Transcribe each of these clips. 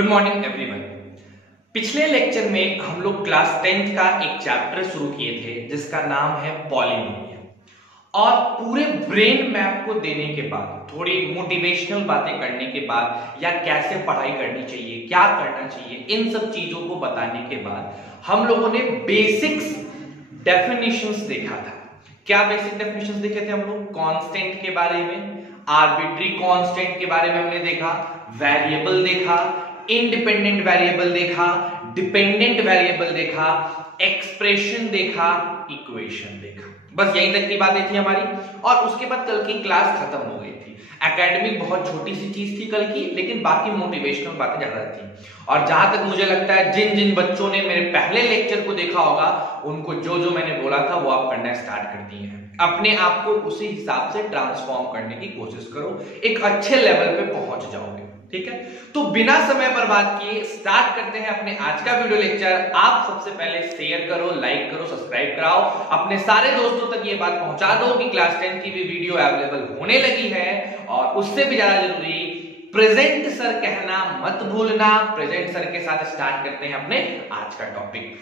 Good morning everyone. पिछले lecture में हम लोग क्लास 10th का एक चैप्टर शुरू किए थे जिसका नाम है पॉलिनोमियल, और पूरे ब्रेन मैप को देने के बाद, थोड़ी मोटिवेशनल बातें करने के बाद, या कैसे पढ़ाई करनी चाहिए, क्या करना चाहिए, इन सब चीजों को बताने के बाद हम लोगों ने बेसिक्स डेफिनेशंस देखा था। क्या बेसिक डेफिनेशंस देखे थे हम लोग? कांस्टेंट के बारे में, आर्बिट्री कांस्टेंट के बारे में हमने देखा, वेरिएबल देखा, इंडिपेंडेंट वेरिएबल देखा, डिपेंडेंट वेरिएबल देखा, एक्सप्रेशन देखा, इक्वेशन देखा। बस यहीं तक की बातें थी हमारी, और उसके बाद कल की क्लास खत्म हो गई थी। एकेडमिक बहुत छोटी सी चीज थी कल की, लेकिन बाकी मोटिवेशनल बातें ज्यादा थी। और जहां तक मुझे लगता है जिन जिन बच्चों ने मेरे पहले लेक्चर को देखा होगा, उनको जो जो मैंने बोला था वो आप करना स्टार्ट कर दिए हैं। अपने आप को उसी हिसाब से ट्रांसफॉर्म करने की कोशिश करो, एक अच्छे लेवल पे पहुंच जाओगे। ठीक है, तो बिना समय बर्बाद किए स्टार्ट करते हैं अपने आज का वीडियो लेक्चर। आप सबसे पहले शेयर करो, लाइक करो, सब्सक्राइब कराओ, अपने सारे दोस्तों तक ये बात पहुंचा दो कि क्लास 10 की भी वीडियो अवेलेबल होने लगी है। और उससे भी ज्यादा जरूरी, प्रेजेंट सर कहना मत भूलना। प्रेजेंट सर के साथ स्टार्ट करते हैं अपने आज का टॉपिक।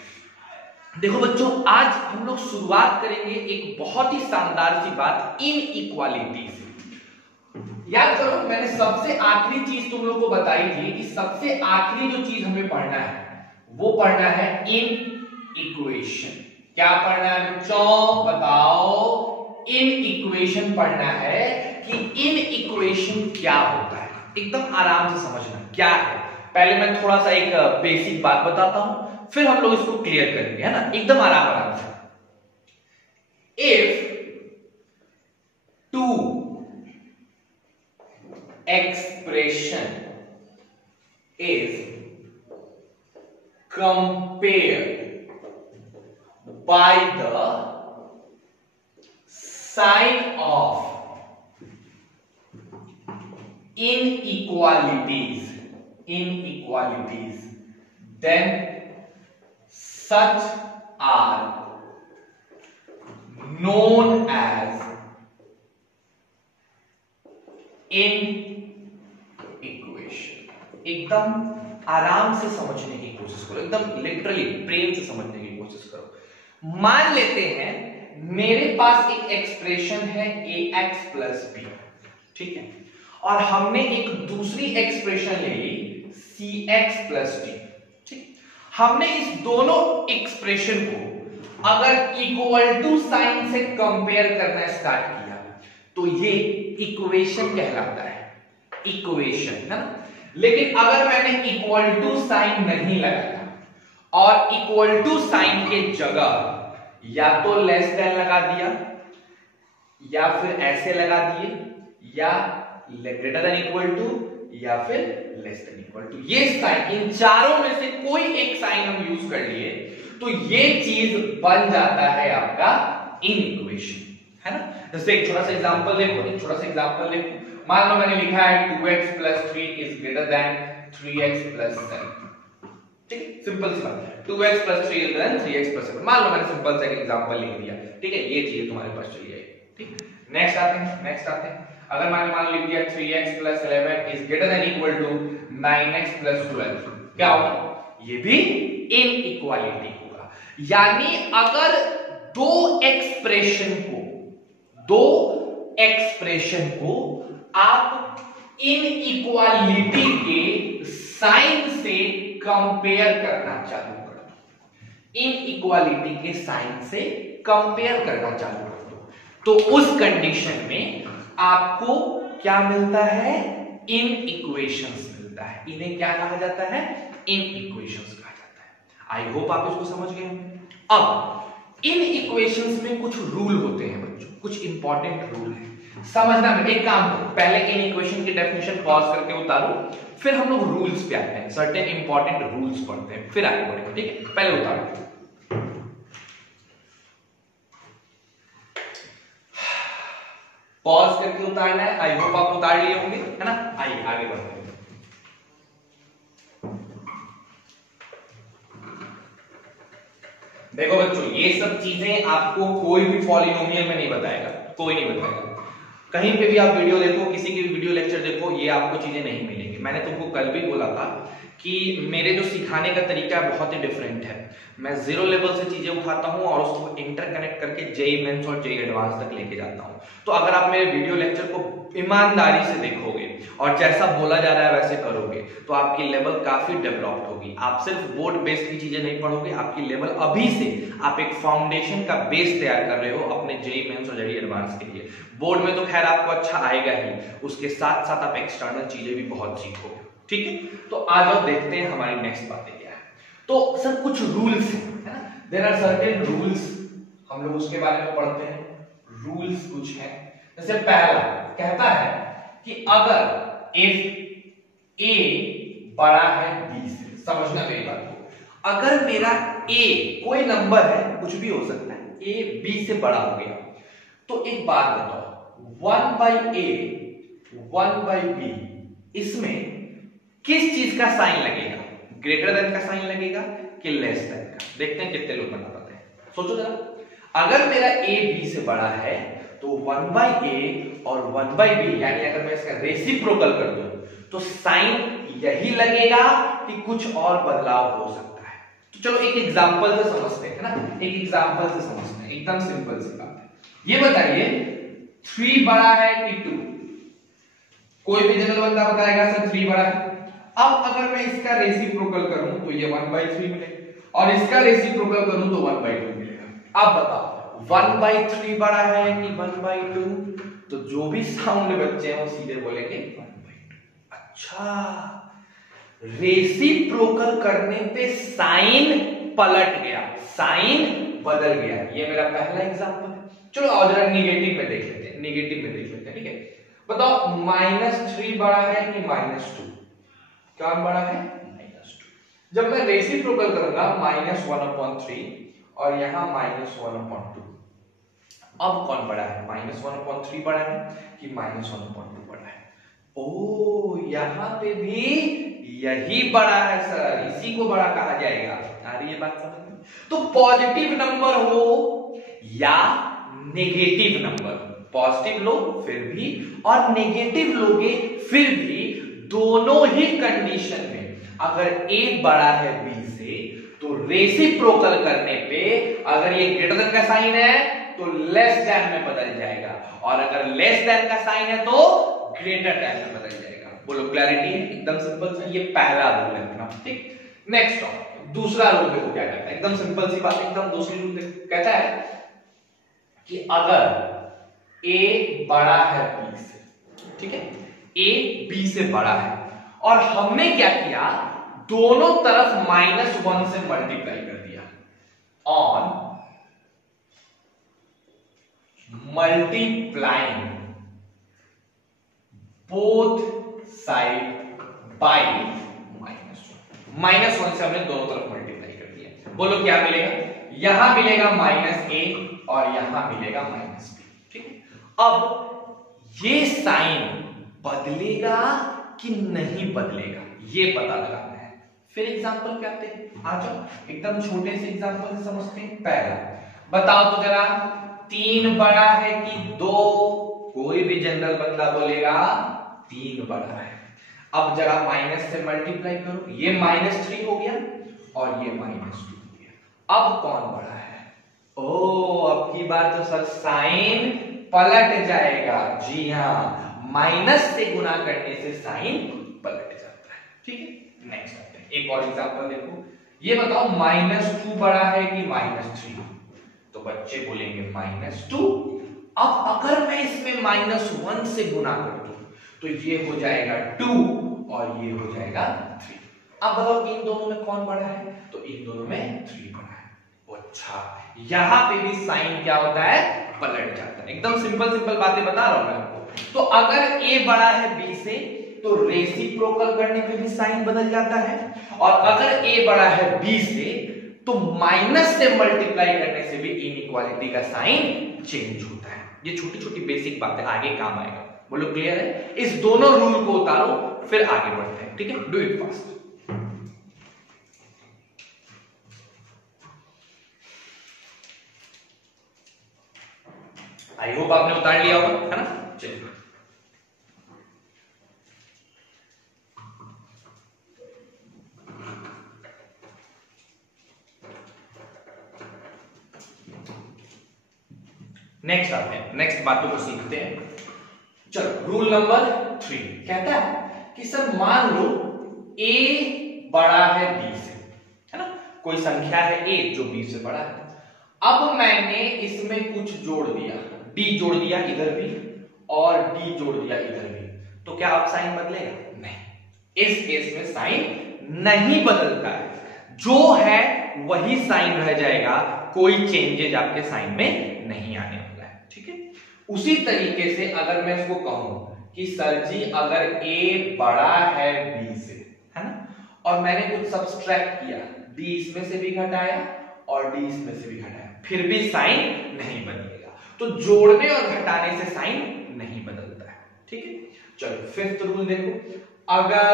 देखो बच्चों, आज हम लोग शुरुआत करेंगे एक बहुत ही शानदार सी बात, इनइक्वालिटी से। याद करो, मैंने सबसे आखिरी चीज तुम लोग को बताई थी कि सबसे आखिरी जो चीज हमें पढ़ना है वो पढ़ना है इनइक्वेशन। क्या पढ़ना है बच्चों? बताओ। इनइक्वेशन पढ़ना है कि इनइक्वेशन क्या होता है। एकदम आराम से समझना क्या है। पहले मैं थोड़ा सा एक बेसिक बात बताता हूं, फिर हम लोग इसको क्लियर करेंगे, है ना? एकदम आराम से। If two expression is compared by the sign of inequalities, then such are known as एकदम आराम से समझने की कोशिश करो, एकदम लिटरली ब्रेन से समझने की कोशिश करो। मान लेते हैं मेरे पास एक एक्सप्रेशन है ax प्लस b, ठीक है, और हमने एक दूसरी एक्सप्रेशन ले ली cx प्लस d, ठीक। हमने इस दोनों एक्सप्रेशन को अगर इक्वल टू साइन से कंपेयर करना स्टार्ट किया तो ये इक्वेशन कहलाता है, इक्वेशन, है ना? लेकिन अगर मैंने इक्वल टू साइन नहीं लगाया और इक्वल टू साइन के जगह या तो लेस देन लगा दिया, या फिर ऐसे लगा दिए, या ग्रेटर देन इक्वल टू, या फिर लेस देन इक्वल टू, ये साइन, इन चारों में से कोई एक साइन हम यूज कर लिए तो ये चीज बन जाता है आपका इनइक्वेशन, है ना? जैसे एक छोटा सा एग्जांपल देखो, मान लो मैंने लिखा है 2x plus 3 is greater then 3x plus 7, ठीक है, सिंपल सी बात। 2x plus 3 is greater then 3x plus 7, मान लो मैंने सिंपल सा एग्जांपल लिख दिया, ठीक है, ये चीज तुम्हारे पास चली जाएगी, ठीक। नेक्स्ट आते हैं, अगर मैंने लिख दिया 3x plus 11 is greater than equal to 9x plus 12, क्या होगा? ये भी इनइक्वालिटी होगा। यानी अगर दो एक्सप्रेशन को आप इनइक्वालिटी के साइन से कंपेयर करना चालू कर दो, इनइक्वालिटी के साइन से कंपेयर करना चालू कर दो, तो उस कंडीशन में आपको क्या मिलता है? इनइक्वेशंस मिलता है। इन्हें क्या कहा जाता है? इनइक्वेशंस कहा जाता है। आई होप आप इसको समझ गए होंगे। अब इन इक्वेशंस में कुछ रूल होते हैं बच्चों, कुछ इंपॉर्टेंट रूल है, समझना। एक काम करो, पहले इन इक्वेशन की डेफिनेशन पॉज करके उतारो, फिर हम लोग रूल्स पे आते हैं, सर्टेन इंपॉर्टेंट रूल्स पढ़ते हैं, फिर आगे बढ़ेंगे, ठीक है? पहले उतारो, पॉज करके उतारना है। आई होप आप उतार लिए होंगे, है ना? आइए आगे बढ़ते हैं। देखो बच्चों, ये सब चीजें आपको कोई भी पॉलिनोमियल में नहीं बताएगा, कोई नहीं बताएगा। कहीं पे भी आप वीडियो देखो, किसी की भी वीडियो लेक्चर देखो, ये आपको चीजें नहीं मिलेंगी। मैंने तुमको कल भी बोला था कि मेरे जो सिखाने का तरीका है बहुत ही डिफरेंट है। मैं जीरो लेवल से चीजें उठाता हूं और उसको इंटरकनेक्ट करके जेईई मेंस और जेईई एडवांस तक लेके जाता हूं। तो अगर आप मेरे वीडियो लेक्चर को ईमानदारी से देखोगे और जैसा बोला जा रहा है वैसे करोगे तो आपकी लेवल काफी डेवलप्ड होगी। आप सिर्फ बोर्ड बेस्ड की चीजें नहीं पढ़ोगे, आपकी लेवल अभी से आप एक फाउंडेशन का बेस तैयार कर रहे हो अपने जेईई मेंस और जेईई एडवांस के लिए। बोर्ड में तो खैर आपको अच्छा आएगा ही, उसके साथ साथ आप एक्सटर्नल चीजें भी बहुत सीखोगे। ठीक है, तो आ जाओ देखते हैं हमारी नेक्स्ट बातें क्या है। तो सर कुछ रूल्स है ना, देयर आर सर्टेन रूल्स, हम लोग उसके बारे में पढ़ते हैं। रूल्स कुछ है, जैसे पहला कहता है कि अगर इफ ए बड़ा है बी से, समझना मेरी बात को, अगर मेरा ए कोई नंबर है, कुछ भी हो सकता है, ए बी से बड़ा हो गया, तो एक बात बताओ 1/a 1/b इसमें किस चीज का साइन लगेगा? ग्रेटर देन का साइन लगेगा कि लेस देन का? देखते हैं कितने लोग बता पाते हैं, सोचो जरा। अगर मेरा a b से बड़ा है तो 1/a और 1/b, यानी अगर मैं इसका रेसिप्रोकल कर दूं तो साइन यही लगेगा कि कुछ और बदलाव हो सकता है। तो चलो एक एग्जांपल से समझते हैं ना, एक एग्जांपल से समझते हैं, एकदम सिंपल सी बात है। ये बताइए 3 बड़ा है कि 2? कोई भी जनरल बंदा बताएगा सर 3 बड़ा है। अब अगर मैं इसका रेसिप्रोकल करूं तो ये 1/3 मिलेगा और इसका रेसिप्रोकल करूं तो 1/2 मिलेगा। अब बताओ 1/3 बड़ा है कि 1/2? तो जो भी साउंड बच्चे हैं वो सीधे बोलेंगे 1/2। अच्छा, रेसिप्रोकल करने पे साइन पलट गया, साइन बदल गया। ये मेरा पहला एग्जांपल है। चलो और जरा निगेटिव में देख लेते हैं, निगेटिव में देख लेते हैं। ठीक है, बताओ -3 बड़ा है कि -2? क्या बड़ा है? -2। जब मैं रेसिप्रोकल करूंगा -1/3 और यहां -1/2, अब कौन बड़ा है? -1/3 बड़ा है कि -1/2 बड़ा है? ओ, यहां पे भी यही बड़ा है सर, इसी को बड़ा कहा जाएगा। आ रही है बात समझ में? तो पॉजिटिव नंबर हो या नेगेटिव नंबर, पॉजिटिव लो फिर भी और नेगेटिव लोगे फिर भी, दोनों ही कंडीशन में अगर a बड़ा है b से तो रेसिप्रोकल करने पे अगर ये ग्रेटर देन का साइन है तो लेस देन में बदल जाएगा, और अगर लेस देन का साइन है तो ग्रेटर देन में बदल जाएगा। बोलो क्लैरिटी है? एकदम सिंपल सा, ये पहला रूल है अपना। ठीक, नेक्स्ट दूसरा रूल देखो क्या कहता है, एकदम सिंपल सी बात, एकदम दूसरी रूल कहता है कि अगर a बड़ा है b से, ठीक है, a b से बड़ा है और हमने क्या किया, दोनों तरफ -1 से मल्टीप्लाई कर दिया, on multiplying both side by -1 से हमने दोनों तरफ मल्टीप्लाई कर दिया। बोलो क्या मिलेगा? यहां मिलेगा -a और यहां मिलेगा -b। ठीक है, अब ये साइन बदलेगा कि नहीं बदलेगा ये पता लगाना है। फिर एग्जांपल पे आते हैं, आ जाओ एकदम छोटे से एग्जांपल से समझते हैं। पहला बताओ तो जरा, 3 बड़ा है कि 2? कोई भी जनरल बंदा बोलेगा 3 बड़ा है। अब जरा माइनस से मल्टीप्लाई करो, ये -3 हो गया और ये -2 हो गया। अब कौन बड़ा है? ओ, अब की बार तो सर साइन पलट जाएगा। जी हाँ, माइनस से गुना करने से साइन पलट जाता है। ठीक है, नेक्स्ट आते हैं, एक और एग्जांपल देखो। ये बताओ -2 बड़ा है कि -3? तो बच्चे बोलेंगे -2। अब अगर मैं इसमें -1 से गुना कर दूं तो ये हो जाएगा 2 और ये हो जाएगा 3। अब बताओ इन दोनों में कौन बड़ा है? तो इन दोनों में 3 बड़ा है। अच्छा, यहां पे भी साइन क्या होता है? पलट जाता है। एकदम सिंपल सिंपल बातें बता रहा हूं मैं आपको। तो अगर a बड़ा है b से तो रेसिप्रोकल करने पे भी साइन बदल जाता है, और अगर a बड़ा है b से तो माइनस से मल्टीप्लाई करने से भी इनइक्वालिटी का साइन चेंज होता है। ये छोटी छोटी बेसिक बातें आगे काम आएगा। बोलो क्लियर है? इस दोनों रूल को उतारो फिर आगे बढ़ते हैं। ठीक है, do it fast. I hope आपने उतार लिया होगा, है ना? चलिए, नेक्स्ट आते हैं, नेक्स्ट बातों को सीखते हैं। चलो रूल नंबर 3 कहता है कि सर मान लो a बड़ा है b से, है ना, कोई संख्या है a जो b से बड़ा है। अब मैंने इसमें कुछ जोड़ दिया, d जोड़ दिया इधर भी और d जोड़ दिया इधर भी, तो क्या अब साइन बदलेगा? नहीं, इस केस में साइन नहीं बदलता है, जो है वही साइन रह जाएगा, कोई चेंजेज आपके साइन में नहीं आने वाला है। ठीक है, उसी तरीके से अगर मैं इसको कहूं कि सर जी अगर a बड़ा है b से, है ना, और मैंने कुछ सब्सट्रैक्ट किया, d इसमें से भी घटाया और d इसमें से भी घटाया, फिर भी साइन नहीं बदलेगा। तो जोड़ने और घटाने से साइन नहीं बदलता है। ठीक है, चलो फिफ्थ रूल देखो, अगर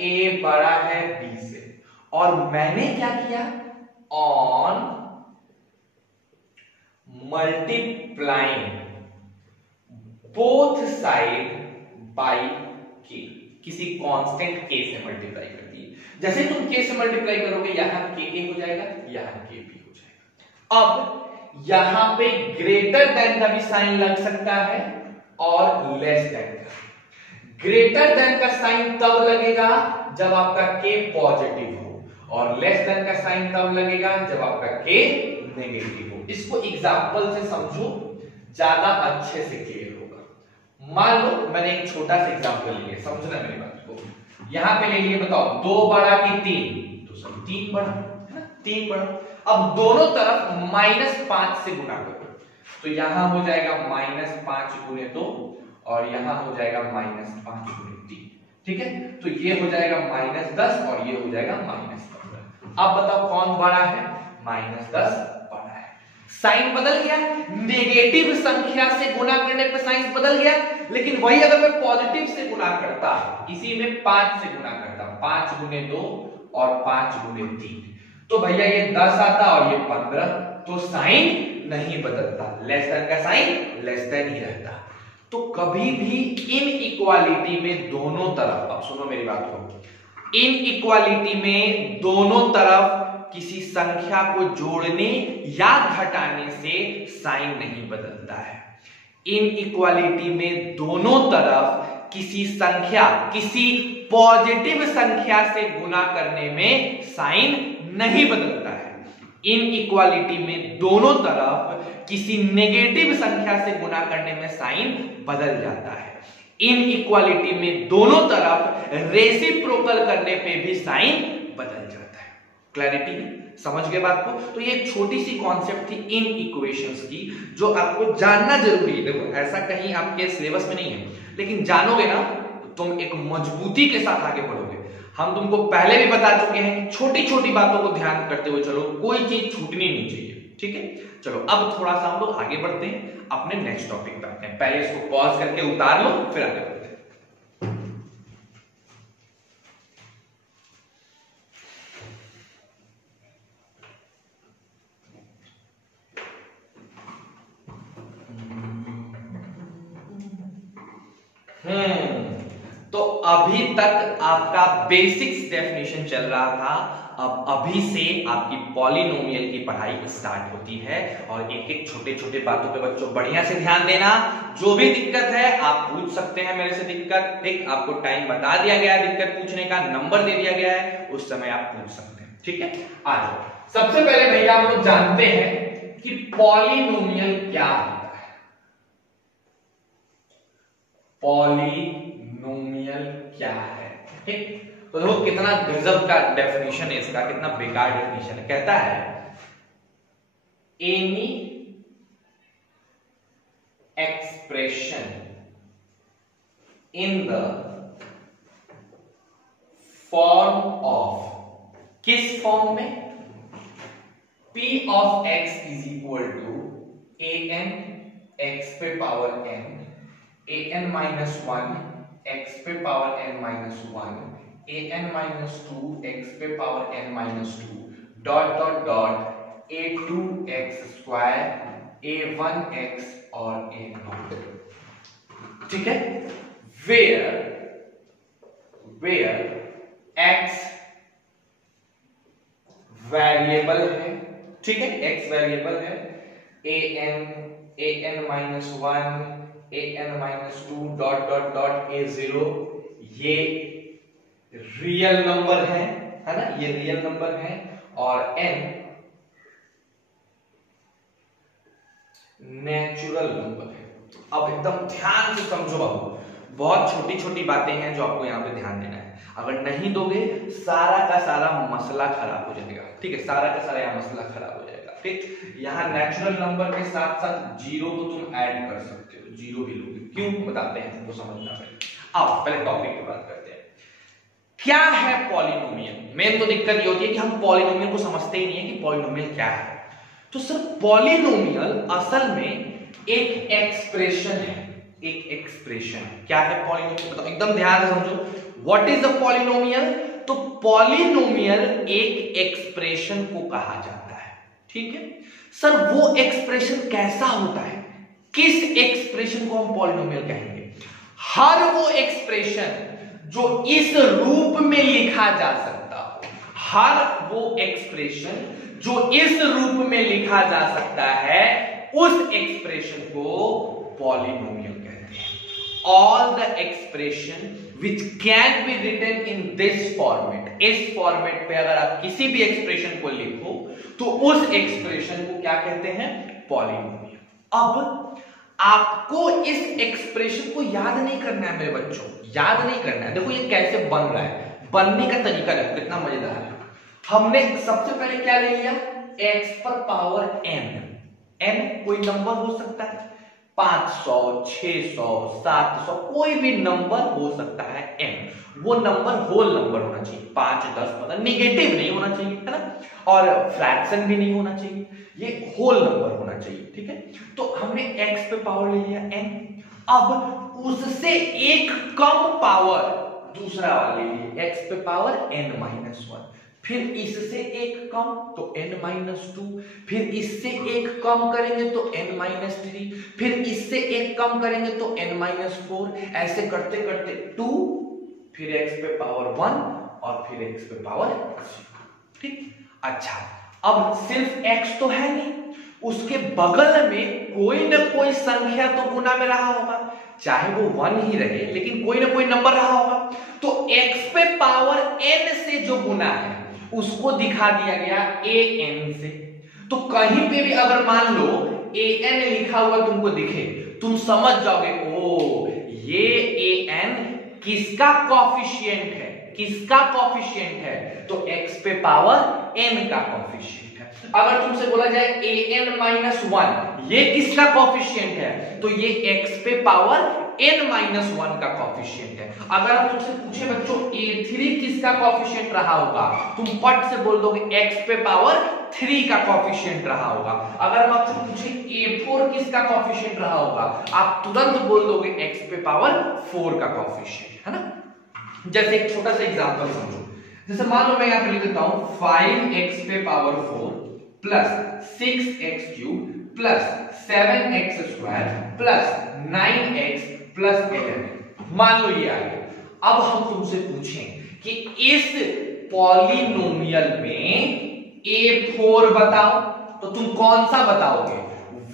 a बड़ा है b से और मैंने क्या किया, on multiplying both side by k, किसी कांस्टेंट k से मल्टीप्लाई कर दिए। जैसे तुम k से मल्टीप्लाई करोगे यहां k a हो जाएगा, यहां k b हो जाएगा। अब यहां पे ग्रेटर देन का भी साइन लग सकता है और लेस देन का। ग्रेटर देन का साइन तब लगेगा जब आपका k पॉजिटिव हो, और लेस देन का साइन तब लगेगा जब आपका k नेगेटिव हो। इसको एग्जांपल से समझो, ज्यादा अच्छे से क्लियर होगा। मान लो मैंने एक छोटा सा एग्जांपल लिया, समझना मेरी बात को। यहां पे ले लिए, बताओ 2 बड़ा कि 3, तो सब 3 बड़ा, है ना, 3 बड़ा। अब दोनों तरफ -5 से गुना करो, तो यहां हो जाएगा -5 गुणे 2 और यहां हो जाएगा -5 गुणे 3। ठीक है, तो ये हो जाएगा -10 और ये हो जाएगा -15। अब बताओ कौन बड़ा है? -10 बड़ा है। साइन बदल गया, नेगेटिव संख्या से गुना करने पर साइन बदल गया, लेकिन वही अगर मैं पॉजिटिव से गुना करता, इसी में 5 से गुना करता, 5 गुणे 2 और 5 गुणे 3, तो भैया ये 10 आता और ये 15, तो साइन नहीं बदलता, लेस देन का साइन लेस देन ही रहता। तो कभी भी इन इक्वालिटी में दोनों तरफ, अब सुनो मेरी बात को, इन इक्वालिटी में दोनों तरफ किसी संख्या को जोड़ने या घटाने से साइन नहीं बदलता है। इन इक्वालिटी में दोनों तरफ किसी संख्या, किसी पॉजिटिव संख्या से गुना करने में साइन नहीं बदलता है। इन इक्वालिटी में दोनों तरफ किसी नेगेटिव संख्या से गुना करने में साइन बदल जाता है। इन इक्वालिटी में दोनों तरफ रेसिप्रोकल करने पे भी साइन बदल जाता है। क्लैरिटी समझ गए बात को? तो ये एक छोटी सी कॉन्सेप्ट थी इन इक्वेशंस की, जो आपको जानना जरूरी है। देखो ऐसा कहीं आपके सिलेबस में नहीं है, लेकिन जानोगे ना तो तुम एक मजबूती के साथ आगे बढ़ोगे। हम तुमको पहले भी बता चुके हैं कि छोटी छोटी बातों को ध्यान करते हुए चलो, कोई चीज छूटनी नहीं चाहिए। ठीक है, चलो अब थोड़ा सा हम लोग आगे बढ़ते हैं, अपने नेक्स्ट टॉपिक पे आते हैं। पहले इसको पॉज करके उतार लो, फिर आगे बढ़ते हैं। तो अभी तक आपका बेसिक्स डेफिनेशन चल रहा था, अब अभी से आपकी पॉलिनोमियल की पढ़ाई स्टार्ट होती है। और एक एक छोटे छोटे बातों पे बच्चों बढ़िया से ध्यान देना। जो भी दिक्कत है आप पूछ सकते हैं मेरे से दिक्कत, ठीक, आपको टाइम बता दिया गया है दिक्कत पूछने का, नंबर दे दिया गया है, उस समय आप पूछ सकते हैं। ठीक है, आ जाओ। सबसे पहले भैया हम लोग जानते हैं कि पॉलिनोमियल क्या होता है। पॉलिनोमियल क्या है? ठीक, तो देखो कितना गजब का डेफिनेशन है इसका, कितना बेकार डेफिनेशन है। कहता है any expression in the form of, किस फॉर्म में? p of x is equal to an x पे power n, an minus 1 x पे power n minus 1, an minus 2 x पे power n minus 2, dot dot dot a2x square, a1x और a0। ठीक है, where x variable है, ठीक है, x variable है, an minus 1 an minus 2 dot dot dot a0, ये रियल नंबर है ना, ये रियल नंबर है, और n नेचुरल नंबर है। अब एकदम ध्यान से समझो बाबू, बहुत छोटी छोटी बातें हैं जो आपको यहाँ पे ध्यान देना है। अगर नहीं दोगे सारा का सारा मसला खराब हो जाएगा, ठीक है, सारा का सारा यहाँ मसला खराब हो जाएगा। ठीक, यहाँ नेचुरल नंबर के साथ साथ जीरो को तुम ऐड कर सकते हो, जीरो भी लोगे, क्यों बताते हैं तुमको समझना पड़ेगा। अब पहले टॉपिक की बात करते हैं, क्या है पॉलिनोमियल। मेन तो दिक्कत ये होती है कि हम पॉलिनोमियल को समझते ही नहीं है कि पॉलिनोमियल क्या है। तो सर पॉलिनोमियल असल में एक एक्सप्रेशन है, एक एक्सप्रेशन। क्या है पॉलिनोमियल, बताओ एकदम ध्यान से समझो। What is a polynomial? तो पॉलिनोमियल एक एक्सप्रेशन को कहा जाता है, ठीक है। सर वो एक्सप्रेशन कैसा होता है, किस एक्सप्रेशन को हम पॉलिनोमियल कहेंगे? हर वो एक्सप्रेशन जो इस रूप में लिखा जा सकता हो, हर वो एक्सप्रेशन जो इस रूप में लिखा जा सकता है, उस एक्सप्रेशन को पॉलिनोमियल कहते हैं। All the expression which can be written in this format, इस फॉर्मेट पे अगर आप किसी भी एक्सप्रेशन को लिखो तो उस एक्सप्रेशन को क्या कहते हैं? पॉलिनोमियल। अब आपको इस एक्सप्रेशन को याद नहीं करना है मेरे बच्चों, याद नहीं करना है। देखो ये कैसे बन रहा है, बनने का तरीका देखो कितना मजेदार है। हमने सबसे पहले क्या ले लिया, x पर पावर n, n कोई नंबर हो सकता है, 500, 600, 700, कोई भी नंबर हो सकता है n। वो नंबर होल नंबर होना चाहिए, 5, 10, मतलब निगेटिव नहीं होना चाहिए, है ना, और फ्रैक्शन भी नहीं होना चाहिए, ये होल नंबर होना चाहिए, ठीक है। तो हमने x पे पावर ले लिया n, अब उससे एक कम पावर दूसरा वाले लिए x पे पावर n माइनस 1, फिर इससे एक कम तो n माइनस 2, फिर इससे एक कम करेंगे तो n माइनस 3, फिर इससे एक कम करेंगे तो n माइनस 4, ऐसे करते करते 2, फिर x पे पावर 1 और फिर x पे पावर 0, ठीक। अच्छा, अब सिर्फ x तो है नहीं, उसके बगल में कोई ना कोई संख्या तो गुना में रहा होगा, चाहे वो 1 ही रहे लेकिन कोई ना कोई नंबर रहा होगा। तो x पे पावर n से जो गुना है उसको दिखा दिया गया an से। तो कहीं पे भी अगर मान लो an लिखा हुआ तुमको दिखे, तुम समझ जाओगे ओ ये an किसका कॉफिशिएंट है, किसका कॉफिशिएंट है? तो x पे पावर n का कॉफिशिएंट है। अगर तुमसे बोला जाए an माइनस 1 ये किसका कॉफिशिएंट है, तो ये x पे पावर n माइनस 1 का कॉफिशिएंट है। अगर हम तुमसे पूछे बच्चों a3 किसका कॉफिशिएंट रहा होगा, तुम पट से बोल दोगे x पे पावर 3 का कॉफिशिएंट रहा होगा। अगर हम आपसे पूछे a4 किसका कॉफिशिएंट रहा होगा, आप तुरंत बोल दोगे x पे पावर 4 का कॉफिशिएंट, है ना। जैसे एक छोटा सा एग्जांपल समझो, जैसे मान लो मैं यहां पे लिख देता हूं 5x पे power 4 plus 6x cube plus 7x square plus 9x plus 11। मान लो ये आ गया। अब हम तुमसे पूछें कि इस पॉलिनोमियल में a4 बताओ, तो तुम कौन सा बताओगे?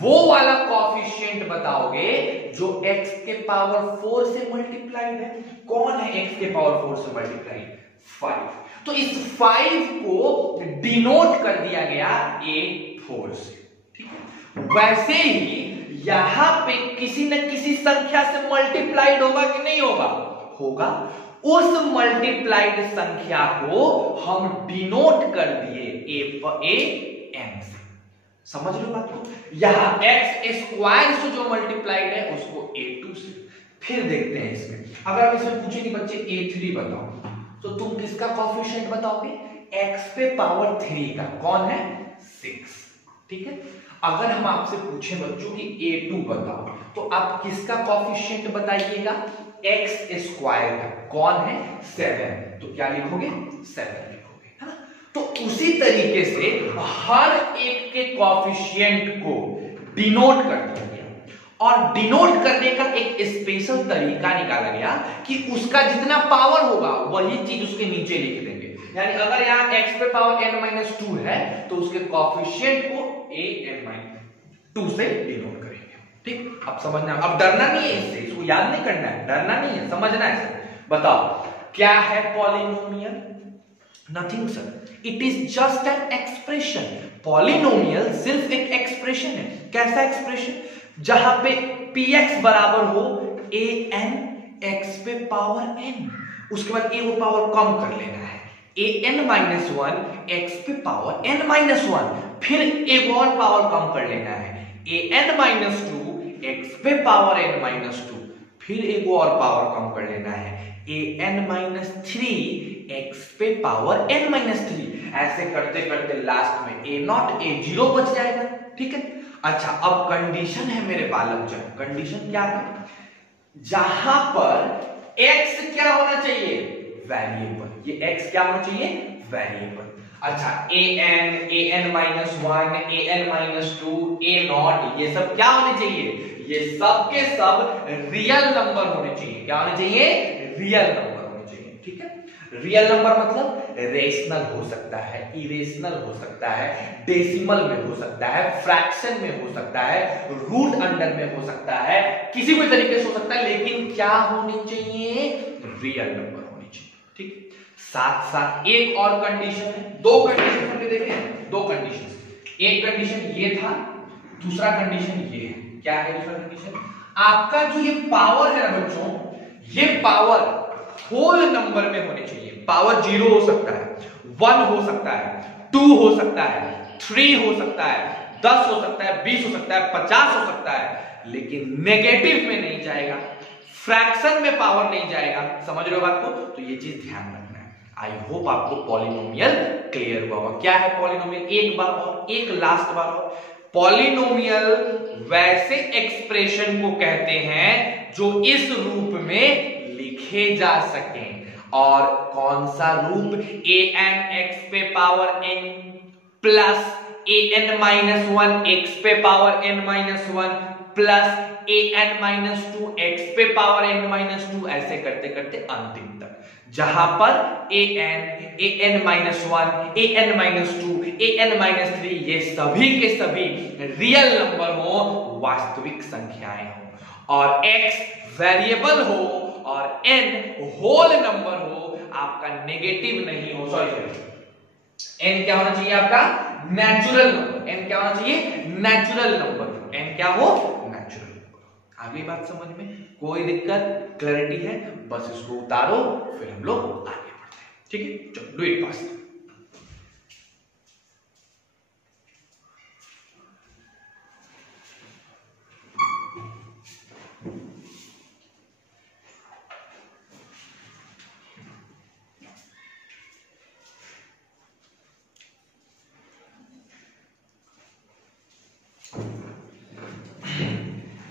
वो वाला कॉफिशिएंट बताओगे जो x के पावर 4 से मल्टीप्लाइड है। कौन है x के पावर 4 से मल्टीप्लाइड? 5। तो इस 5 को डिनोट कर दिया गया a4 से, ठीक है। वैसे ही यहां पे किसी न किसी संख्या से मल्टीप्लाइड होगा कि नहीं होगा? होगा। उस मल्टीप्लाइड संख्या को हम डिनोट कर दिए an से। समझ लो बात को। यहां x स्क्वायर से जो मल्टीप्लाइड है उसको a2 से। फिर देखते हैं इसमें, अगर हम इसमें पूछे कि बच्चे a3 बताओ, तो तुम किसका कॉफिशिएंट बताओगे? x पे पावर 3 का। कौन है? 6, ठीक है। अगर हम आपसे पूछे बच्चों कि a2 बताओ, तो आप किसका कॉफिशिएंट बताइएगा? x स्क्वायर का। कौन है? 7। तो क्या लिखोगे? 7 लिखोगे, है ना। तो उसी तरीके से हर एक के कॉफिशिएंट को डिनोट कर दिया गया, और डिनोट करने का एक स्पेशल तरीका निकाला गया कि उसका जितना पावर होगा वही चीज उसके नीचे लिख देंगे। यानी अगर यहाँ x पे पावर n-2 है तो उसके कॉफिशिएंट को an 2 से डिनोट करेंगे। ठीक, अब समझना, अब डरना नहीं है इससे, इसको याद नहीं करना है, डरना नहीं है, समझना है। बताओ क्या है polynomial? Nothing sir, it is just an expression. Polynomial सिर्फ एक एक्सप्रेशन है। कैसा एक्सप्रेशन? जहां पे px बराबर हो an x पे पावर n, उसके बाद a को पावर कम कर लेना है, an-1 x पे पावर n-1, फिर एक और पावर कम कर लेना है, an-2 x पे पावर n-2, फिर एक और पावर कम कर लेना है, an-3 x पे पावर n-3। ऐसे करते करते लास्ट में a0 a0 बच जाएगा। ठीक है, अच्छा अब कंडीशन है मेरे बालक जन, कंडीशन क्या है? जहां पर x क्या होना चाहिए? वेरिएबल। ये x क्या होना चाहिए? वेरिएबल। अच्छा an-1 an-2 a0 ये सब क्या होने चाहिए? ये सब के सब रियल नंबर होने चाहिए। क्या होने चाहिए? रियल नंबर होने चाहिए। ठीक है, रियल नंबर मतलब रेशनल हो सकता है, इरेशनल हो सकता है, डेसिमल में हो सकता है, फ्रैक्शन में हो सकता है, रूट अंडर में हो सकता है, किसी भी तरीके से हो सकता है, लेकिन क्या होनी चाहिए? रियल नंबर होनी चाहिए। ठीक, साथ साथ एक और कंडीशन है, 2 कंडीशन हमने देखे हैं, 2 कंडीशन। एक कंडीशन ये था, दूसरा कंडीशन ये है। क्या है दूसरा कंडीशन? आपका जो ये पावर है ना बच्चों, ये पावर होल नंबर में होने चाहिए। पावर 0 हो सकता है, 1 हो सकता है, 2 हो सकता है, 3 हो सकता है, 10 हो सकता है, 20 हो सकता है, 50 हो सकता है, लेकिन नेगेटिव में नहीं जाएगा, फ्रैक्शन में पावर नहीं जाएगा। समझ रहे हो बात को? तो ये चीज ध्यान रखना है। आई होप आपको पॉलिनोमियल क्लियर हुआ होगा। क्या है पॉलिनोमियल? एक बार और, एक लास्ट बार और, पॉलिनोमियल वैसे एक्सप्रेशन को कहते हैं जो इस रूप में लिखे जा सके। और कौन सा रूप? an x पे power n plus an-1 x पे power n-1 plus an-2 x पे पावर n-2, ऐसे करते करते अंतिम तक, जहां पर an-1 an-2 an-3 ये सभी के सभी रियल नंबर हो, वास्तविक संख्याएं हो, और x वेरिएबल हो और n होल नंबर हो, आपका नेगेटिव नहीं हो। सॉरी, n क्या होना चाहिए? आपका नेचुरल नंबर। n क्या होना चाहिए? Natural number. n क्या हो? Natural number. आगे बात समझ में? कोई दिक्कत? क्लैरिटी है? बस इसको उतारो, फिर हम लोग आगे बढ़ते हैं। ठीक है, चलो do it fast.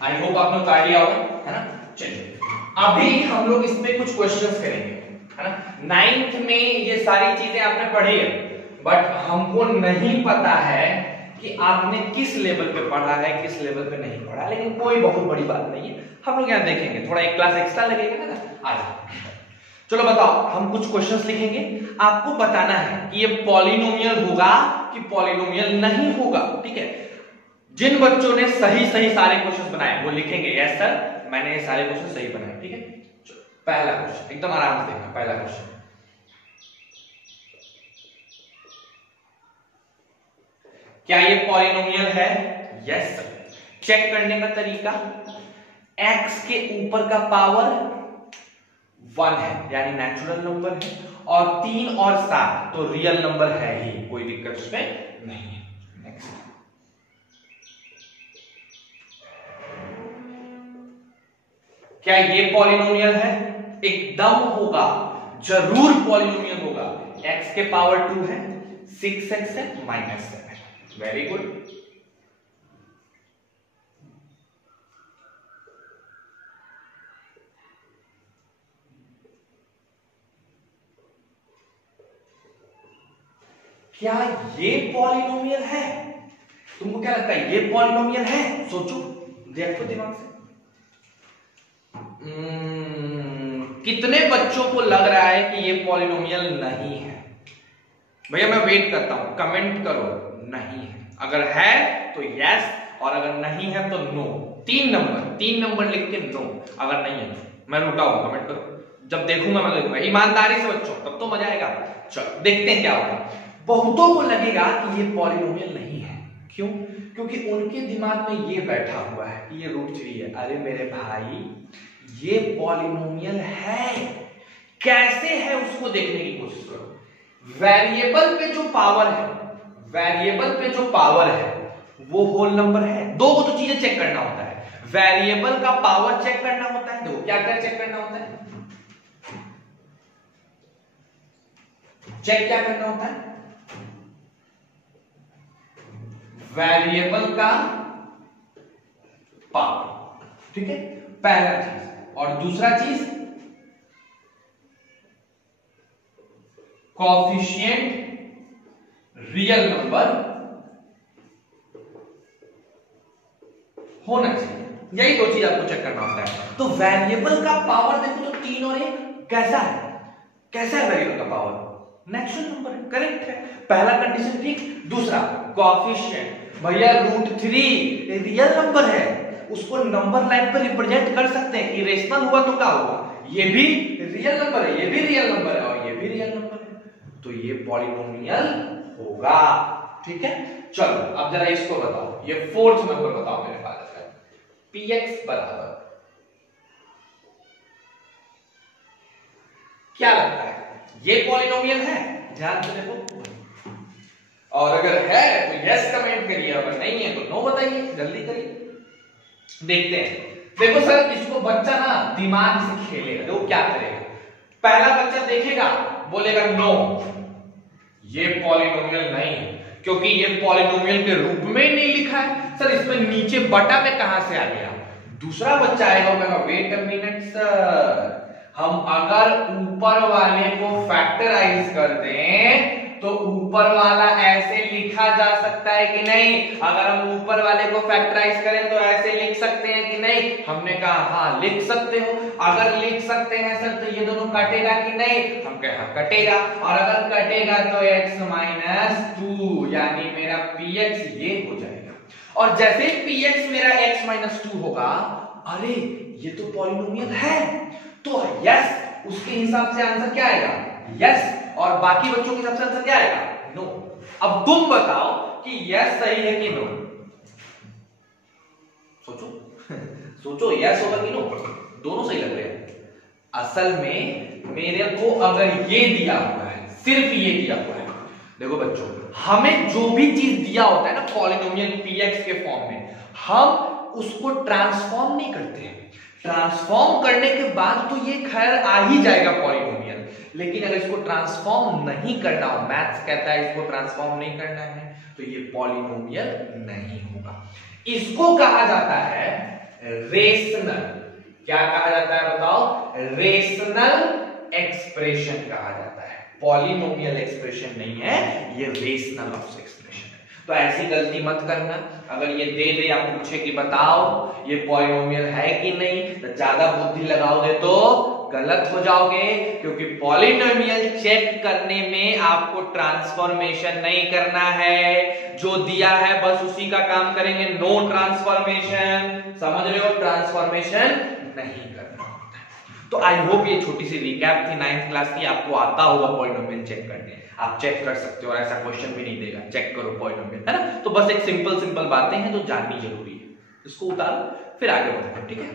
I hope आप लोग आइडिया होगा, है ना? चलिए अभी हम लोग इसमें कुछ क्वेश्चंस करेंगे, है ना? 9th में ये सारी चीजें आपने पढ़ी है, बट हमको नहीं पता है कि आपने किस लेवल पे पढ़ा है, किस लेवल पे नहीं पढ़ा, लेकिन कोई बहुत बड़ी बात नहीं है, हम लोग यहाँ देखेंगे, थोड़ा एक क्लास एक्स्ट्रा लगेगा ना। आ जाओ, चलो बताओ, हम कुछ क्वेश्चंस लिखेंगे, आपको बताना है कि ये पॉलिनोमियल होगा कि पॉलिनोमियल नहीं होगा। ठीक है, जिन बच्चों ने सही सही सारे क्वेश्चंस बनाए वो लिखेंगे यस सर मैंने ये सारे क्वेश्चन सही बनाए। ठीक है, चलो पहला क्वेश्चन एकदम आराम से देखना। पहला क्वेश्चन, क्या ये पॉलिनोमियल है? Yes sir. चेक करने का तरीका, x के ऊपर का पावर 1 है यानी नेचुरल नंबर है, और 3 और 7 तो रियल नंबर है ही, कोई दिक्कत उसमें नहीं है। नेक्स्ट, क्या ये पॉलिनोमियल है? एकदम होगा, जरूर पॉलिनोमियल होगा। x के पावर 2 है, 6x है, -7। Very good. क्या ये पॉलिनोमियल है? तुमको क्या लगता है ये पॉलिनोमियल है? सोचो, देखो दिमाग से। कितने बच्चों को लग रहा है कि ये पॉलिनोमियल नहीं है? भैया मैं वेट करता हूं, कमेंट करो नहीं है। अगर है तो यस, और अगर नहीं है तो नो। 3 नंबर लिख के नो, अगर नहीं है तो मैं रुका हूं, कमेंट करो, जब देखूंगा मैं देखूंगा, ईमानदारी से बच्चों, तब तो मजा आएगा। चलो देखते हैं क्या होगा। बहुतों को लगेगा कि ये पॉलिनोमियल नहीं है, क्यों? क्योंकि उनके दिमाग में ये बैठा हुआ है कि ये √3 है। अरे मेरे भाई, ये पॉलिनोमियल है, कैसे है उसको देखने की कोशिश करो। वेरिएबल पे जो पावर है, वेरिएबल पे जो पावर है वो होल नंबर है। दो को तो चीजें चेक करना होता है, वेरिएबल का पावर चेक करना होता है। देखो क्या क्या चेक करना होता है, चेक क्या करना होता है, वेरिएबल का पावर, ठीक है, पहला चीज। और दूसरा चीज कोएफिशिएंट रियल नंबर होना चाहिए। यही दो चीज आपको चेक करना होता है। तो वेरिएबल का पावर देखो तो 3 और 1 कैसा है, कैसा है वेरिएबल का पावर? नेचुरल नंबर है, करेक्ट है, पहला कंडीशन ठीक। दूसरा कोएफिशिएंट, भैया √3 रियल नंबर है, उसको नंबर लाइन पर रिप्रेजेंट कर सकते हैं। इरेशनल हुआ तो क्या होगा, ये भी रियल नंबर है, ये भी रियल नंबर है और ये भी रियल नंबर है, तो ये पॉलिनोमियल होगा, ठीक है। चलो अब जरा इसको बताओ, ये 4th नंबर बताओ मेरे पास, px बराबर क्या लगता है, ये पॉलिनोमियल है? ध्यान से देखो, और अगर है तो यस कमेंट करिए, अगर नहीं है तो नो बताइए, जल्दी करिए। देखते हैं। देखो सर, इसको बच्चा ना दिमाग से खेलेगा। देखो क्या करेगा, पहला बच्चा देखेगा, बोलेगा नो, ये पॉलिनोमियल नहीं है, क्योंकि ये पॉलिनोमियल के रूप में नहीं लिखा है। सर इसमें नीचे बटा में कहां से आ गया? दूसरा बच्चा आएगा, कहेगा वेट अ मिनट सर, हम अगर ऊपर वाले को फैक्टराइज कर दें तो ऊपर वाला ऐसे लिखा जा सकता है कि नहीं? अगर हम ऊपर वाले को फैक्टराइज करें तो ऐसे लिख सकते हैं कि नहीं? हमने कहा हाँ लिख सकते हो। अगर लिख सकते हैं सर तो ये दोनों कटेगा कि नहीं? हम कहे हाँ कटेगा, और अगर कटेगा तो x - 2 यानी मेरा px ये हो जाएगा। और जैसे px मेरा x - 2 होगा, अरे ये तो पॉलिनोमियल है, तो यस, उसके हिसाब से आंसर क्या आएगा? यस। और बाकी बच्चों के हिसाब से आंसर क्या आएगा? नो। अब तुम बताओ कि यस सही है कि नो? सोचो सोचो, यस होगा कि नो? दोनों सही लग रहे हैं। असल में मेरे को अगर ये दिया हुआ है, सिर्फ ये दिया हुआ है, देखो बच्चों, हमें जो भी चीज दिया होता है ना पॉलिनोमियल px के फॉर्म में, हम उसको ट्रांसफॉर्म नहीं करते हैं। ट्रांसफॉर्म करने के बाद तो ये खैर आ ही जाएगा पॉलिनोमियल, लेकिन अगर इसको ट्रांसफॉर्म नहीं करना हो, मैथ्स कहता है इसको ट्रांसफॉर्म नहीं करना है, तो ये पॉलिनोमियल नहीं होगा। इसको कहा जाता है रेशनल। क्या कहा जाता है बताओ? रेशनल एक्सप्रेशन कहा जाता है। पॉलिनोमियल एक्सप्रेशन नहीं है, ये रेशनल एक्सप्रेशन है। तो ऐसी गलती मत करना, अगर ये दे दे या पूछे कि बताओ ये पॉलिनोमियल है कि नहीं, तो ज्यादा बुद्धि लगाओगे तो गलत हो जाओगे, क्योंकि पॉलिनोमियल चेक करने में आपको ट्रांसफॉर्मेशन नहीं करना है। जो दिया है बस उसी का काम करेंगे, नो ट्रांसफॉर्मेशन। समझ रहे हो? ट्रांसफॉर्मेशन नहीं करना होता है। तो आई होप ये छोटी सी रिकैप थी 9th क्लास की, आपको आता होगा पॉलिनोमियल चेक करने। आप चेक कर सकते हो, और ऐसा क्वेश्चन भी नहीं देगा चेक करो पॉलिनोमियल, है ना? तो बस एक सिंपल बातें हैं जो जाननी जरूरी है, इसको उतारो फिर आगे बढ़ते हैं, ठीक है?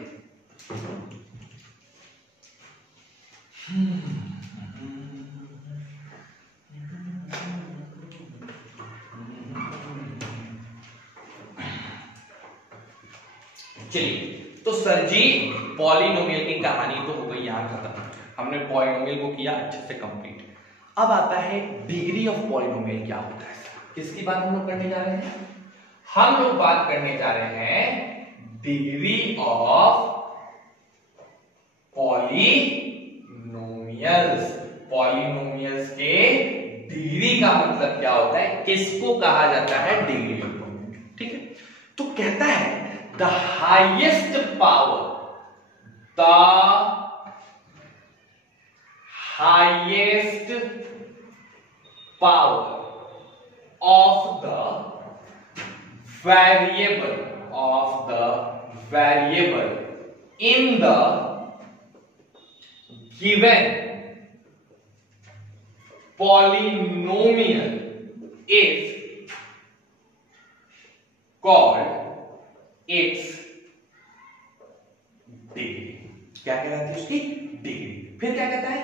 चलिए, तो सर जी पॉलिनोमियल की कहानी तो हो गई यहां खत्म, हमने पॉलिनोमियल को किया अच्छे से कंप्लीट। अब आता है डिग्री ऑफ पॉलिनोमियल क्या होता है। किसकी बात हम लोग करने जा रहे हैं? हम लोग बात करने जा रहे हैं डिग्री ऑफ पॉलिनोमियल्स। पॉलिनोमियल्स के डिग्री का मतलब क्या होता है, किसको कहा जाता है डिग्री ऑफ पॉलिनोमियल, ठीक है? तो कहता है the highest power, the highest power of the variable of the variable in the given polynomial is called its degree. क्या कहलाती है उसकी डिग्री। फिर क्या कहता है,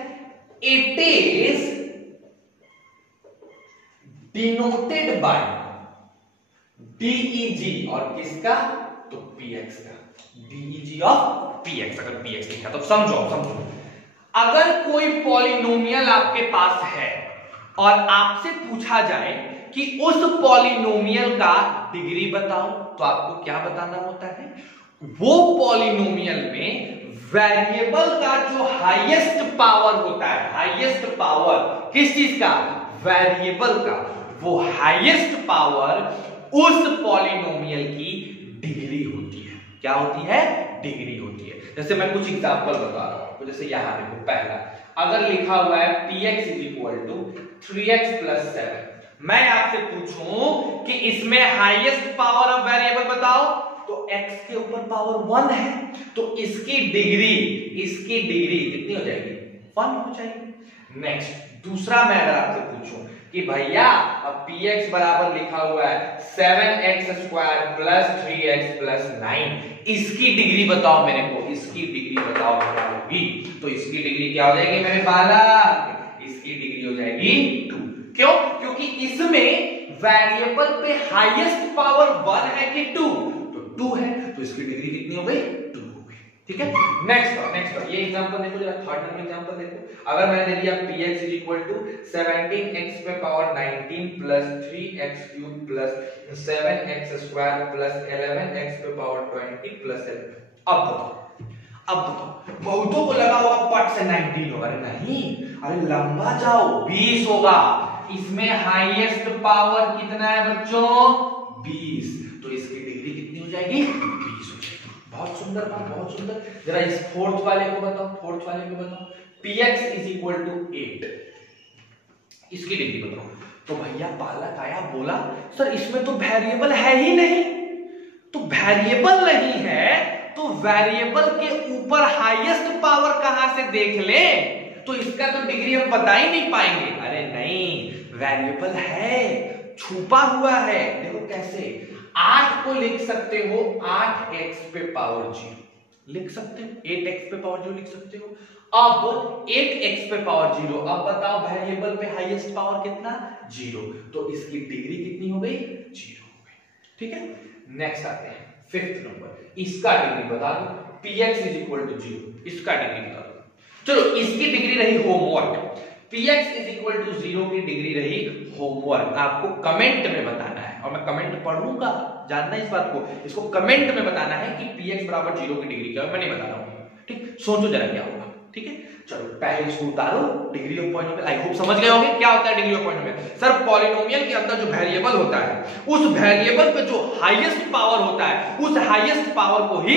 it is denoted by DEG, और किसका, तो पीएक्स का, डीईजी ऑफ पीएक्स। अगर पीएक्स लिखा तो समझो अगर कोई पॉलिनोमियल आपके पास है और आपसे पूछा जाए कि उस पॉलिनोमियल का डिग्री बताओ, तो आपको क्या बताना होता है, वो पॉलिनोमियल में वेरिएबल का जो हाईएस्ट पावर होता है, हाईएस्ट पावर किस चीज का, वेरिएबल का, वो हाईएस्ट पावर उस पॉलिनोमियल की डिग्री होती है। क्या होती है, डिग्री होती है। जैसे मैं कुछ एग्जांपल बता रहा हूं, तो जैसे यहां देखो, पहला अगर लिखा हुआ है px = 3x + 7, मैं आपसे पूछूं कि इसमें हाईएस्ट पावर ऑफ वेरिएबल बताओ, तो x के ऊपर पावर 1 है, तो इसकी डिग्री कितनी हो जाएगी, 1 हो जाएगी। नेक्स्ट दूसरा मैं अगर आपसे पूछूं कि भैया अब px बराबर लिखा हुआ है 7x² + 3x + 9, इसकी डिग्री बताओ मेरे को, इसकी डिग्री बताओ क्या होगी, तो इसकी डिग्री क्या हो जाएगी मेरे बालक, इसकी डिग्री हो जाएगी 2। क्यों, क्योंकि इसमें वेरिएबल पे हाईएस्ट पावर 1 है कि 2, तो 2 है, तो इसकी डिग्री कितनी हो गई, 2 हो गई। ठीक है, नेक्स्ट ये एग्जांपल देखो जरा, थर्ड नंबर एग्जांपल देखो। अगर मैंने दे दिया px = 17x + 19 + 3x³ + 7x² + 11x + 20 + 11, अब बताओ बहुतों को लगा होगा पट से 19 होगा, अरे नहीं, अरे लंबा जाओ, 20 होगा। इसमें हाईएस्ट पावर कितना है बच्चों, 20, तो इसकी डिग्री कितनी हो जाएगी, 20 हो जाएगी। बहुत सुंदर बात, बहुत सुंदर। जरा इस फोर्थ वाले को बताओ, px = 8, इसकी डिग्री बताओ। तो भैया बालक आया बोला सर इसमें तो वेरिएबल है ही नहीं, तो वेरिएबल नहीं है तो वेरिएबल के ऊपर हाईएस्ट पावर कहां से देख ले, तो इसका तो डिग्री हम बता ही नहीं पाएंगे। अरे नहीं, वेरिएबल है, छुपा हुआ है। देखो कैसे, 8 को लिख सकते हो 8x पे पावर 0 लिख सकते हो, 8x पे पावर 0 लिख सकते हो। अब 8x पे पावर 0, अब बताओ वेरिएबल पे हाईएस्ट पावर कितना, 0, तो इसकी डिग्री कितनी हो गई, 0 हो गई। ठीक है, नेक्स्ट आते हैं फिफ्थ नंबर, इसका डिग्री बता दो, px = 0, इसका डिग्री बता दो। चलो इसकी डिग्री रही होमवर्क, px = 0 की डिग्री रही होमवर्क, आपको कमेंट में बताना है, और मैं कमेंट पढ़ूंगा, जानना इस बात को, इसको कमेंट में बताना है कि px = 0 की डिग्री क्या है, मैं नहीं बता रहा हूं। ठीक, सोचो जरा क्या होगा। ठीक है, चलो पहले इसको उतारो, degree of polynomial. I hope समझ गए होंगे क्या होता है degree of polynomial. Sir polynomial के अंदर जो वेरिएबल होता है, उस वेरिएबल पे जो हाईएस्ट पावर होता है, उस हाईएस्ट पावर को ही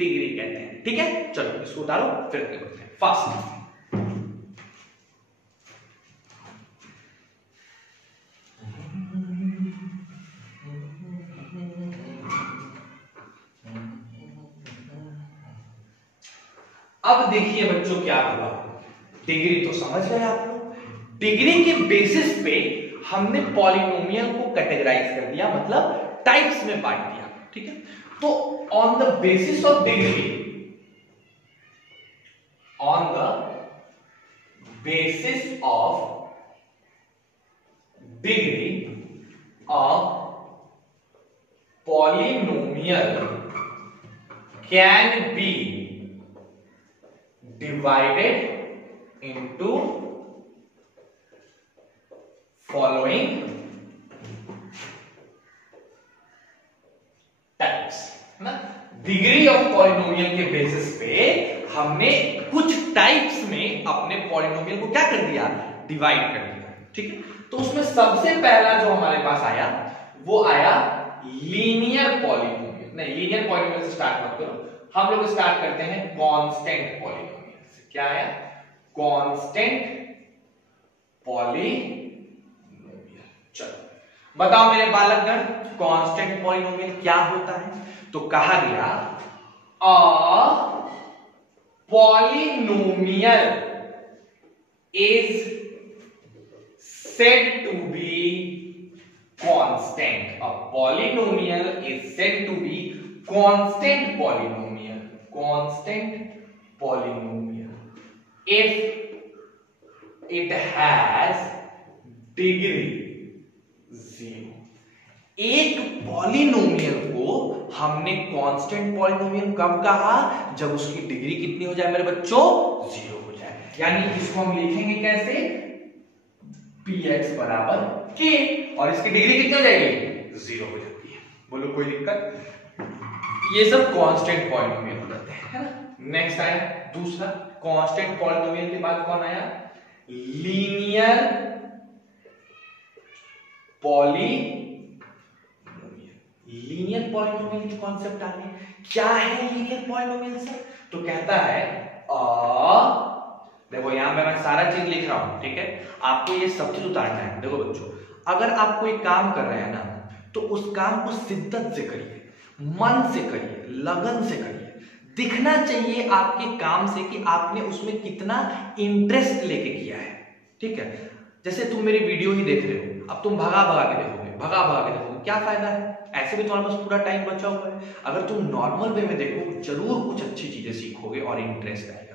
डिग्री कहते हैं। ठीक है, चलो इसको उतारो, फिर करते हैं फास्ट। अब देखिए बच्चों क्या हुआ, डिग्री तो समझ गए आप लोग। डिग्री के बेसिस पे हमने पॉलिनोमियल को कैटेगराइज कर दिया, मतलब टाइप्स में बांट दिया। ठीक है, तो on the basis of degree, on the basis of degree of polynomial can be divided into following types, है ना। डिग्री ऑफ पॉलिनोमियल के बेसिस पे हमने कुछ टाइप्स में अपने पॉलिनोमियल को क्या कर दिया, डिवाइड कर दिया। ठीक है, तो उसमें सबसे पहला जो हमारे पास आया वो आया लीनियर पॉलिनोमियल। नहीं, लीनियर पॉलिनोमियल से स्टार्ट मत करो, हम लोग स्टार्ट करते हैं कांस्टेंट पॉलिनोमियल। क्या है, कांस्टेंट पॉलिनोमियल। चलो बताओ मेरे बालकगण, कांस्टेंट पॉलिनोमियल क्या होता है? तो कहा गया a polynomial is said to be constant. A polynomial is said to be constant polynomial. Constant polynomial if it has degree 0. एक पॉलिनोमियल को हमने कांस्टेंट पॉलिनोमियल कब कहा? जब उसकी डिग्री कितनी हो जाए मेरे बच्चों? 0 हो जाए। यानी इसको हम लिखेंगे कैसे? px बराबर k, और इसकी डिग्री कितनी हो जाएगी? 0 हो जाती है। बोलो कोई दिक्कत? ये सब कांस्टेंट पॉलिनोमियल हो जाते हैं, है ना। नेक्स्ट आया दूसरा, कांस्टेंट पॉलिनोमियल के बाद कौन आया? Linear polynomial. लीनियर पॉलिनोमियल की कॉन्सेप्ट आ गई। क्या है लीनियर पॉलिनोमियल सर? तो कहता है देखो यहां पे मैं सारा चीज लिख रहा हूं, ठीक है, आपको ये सब चीज उतारना है। देखो बच्चों, अगर आप कोई काम कर रहे हैं ना, तो उस काम को शिद्दत से करिए, मन से करिए, लगन से करिए। दिखना चाहिए आपके काम से कि आपने उसमें कितना इंटरेस्ट लेके किया है, ठीक है। जैसे तुम मेरी वीडियो ही देख रहे हो, अब तुम भगा भगा के देखोगे, भगा भगा के देखोगे, क्या फायदा है? ऐसे भी तुम्हारे पास पूरा टाइम बचा हुआ है। अगर तुम नॉर्मल वे में देखो, जरूर कुछ अच्छी चीजें सीखोगे और इंटरेस्ट आएगा।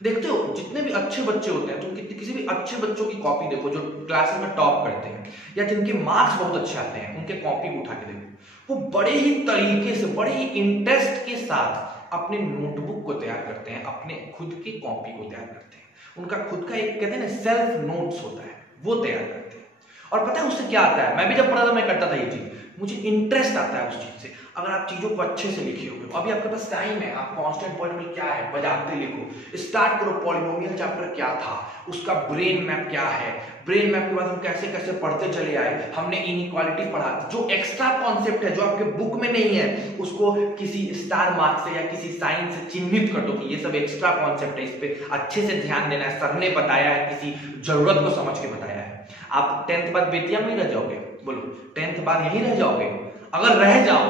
देखते हो जितने भी अच्छे बच्चे होते हैं, तुम किसी भी अच्छे बच्चों की कॉपी देखो जो क्लासेस में टॉप करते हैं या जिनके मार्क्स बहुत अच्छे आते हैं, उनके कॉपी उठा के देखो, वो बड़े ही तरीके से, बड़े ही इंटरेस्ट के साथ अपने नोटबुक को तैयार करते हैं, अपने खुद की कॉपी को तैयार करते हैं। उनका खुद का एक कहते हैं ना सेल्फ नोट्स होता है, वो तैयार करते हैं। और पता है उससे क्या आता है? मैं भी जब पढ़ा था मैं करता था ये चीज, मुझे इंटरेस्ट आता है उस चीज से। अगर आप चीजों को अच्छे से लिखे होगे, अभी आपके पास टाइम है, आप कांस्टेंट पॉलिनोमियल क्या है बजाते लिखो, स्टार्ट करो। पॉलिनोमियल चैप्टर क्या था, उसका ब्रेन मैप क्या है, ब्रेन मैप के बाद हम कैसे कैसे पढ़ते चले आए, हमने इनइक्वालिटी पढ़ा। जो एक्स्ट्रा कॉन्सेप्ट है जो आपके बुक में नहीं है, उसको किसी स्टार मार्क से या किसी साइन से चिन्हित कर दो कि ये सब एक्स्ट्रा कॉन्सेप्ट है, इस पे अच्छे से ध्यान देना है, सर ने बताया है, किसी जरूरत को समझ के बताया है। आप 10th बाद बेतिया में ही रह जाओगे? बोलो 10th बाद यहीं रह जाओगे? अगर रह जाओ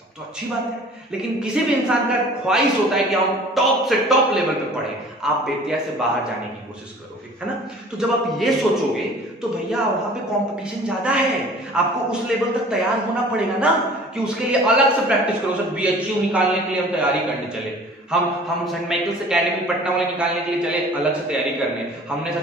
तब तो अच्छी बात है, लेकिन किसी भी इंसान का ख्वाहिश होता है कि हम टॉप से टॉप लेवल पे पढ़े। आप बेतिया से बाहर जाने की कोशिश करोगे, है ना। तो जब आप ये सोचोगे तो भैया वहां पे कंपटीशन ज्यादा है, आपको उस लेवल तक तैयार होना पड़ेगा ना, कि उसके लिए अलग से प्रैक्टिस करो। सर बीएचयू निकालने के लिए हम तैयारी करने चले, हम सेंट माइकल्स एकेडमी पटना वाले निकालने के लिए चले, अलग से तैयारी करने, हमने सर